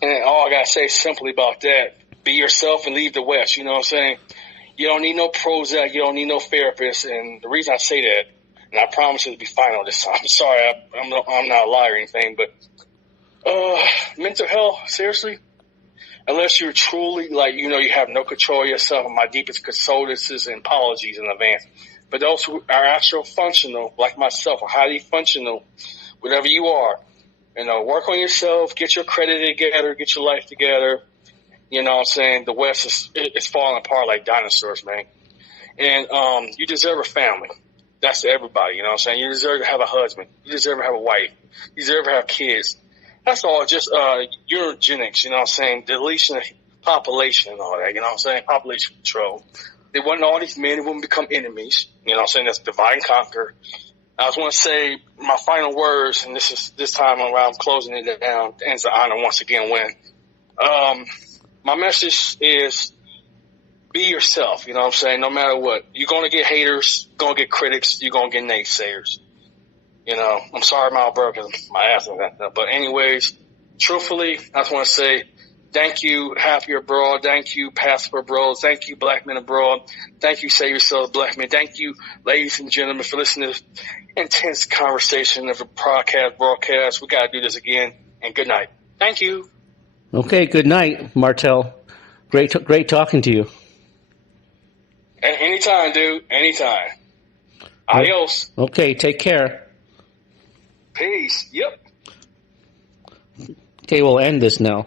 And all I got to say simply about that, be yourself and leave the West. You know what I'm saying? You don't need no Prozac. You don't need no therapist. And the reason I say that, and I promise it'll be final this time. I'm sorry, I'm not a liar or anything, but mental health, seriously? Unless you're truly, you have no control of yourself, my deepest condolences and apologies in advance. But those who are actual functional, like myself, or highly functional, whatever you are, You know, work on yourself, get your credit together, get your life together. You know what I'm saying? The West is falling apart like dinosaurs, man. And you deserve a family. That's to everybody, you know what I'm saying? You deserve to have a husband. You deserve to have a wife. You deserve to have kids. That's all just eugenics, you know what I'm saying? Deletion of population and all that, you know what I'm saying? Population control. They want all these men who wouldn't become enemies. You know what I'm saying? That's divide and conquer. I just want to say my final words, and this time around I'm closing it down. Ends the honor once again win. My message is be yourself, you know what I'm saying? No matter what. You're going to get haters, you're going to get critics, you're going to get naysayers. You know, I'm sorry my broke my ass and that. But anyways, truthfully, I just want to say thank you, Happier Abroad. Thank you, Passport Bros. Thank you, Black Men Abroad. Thank you, Save Yourselves, Black Men. Thank you, ladies and gentlemen, for listening to this intense conversation of a broadcast. We got to do this again. And good night. Thank you. Okay, good night, Martel. Great talking to you. And anytime, dude. Anytime. Adios. Okay, take care. Peace. Yep. Okay, we'll end this now.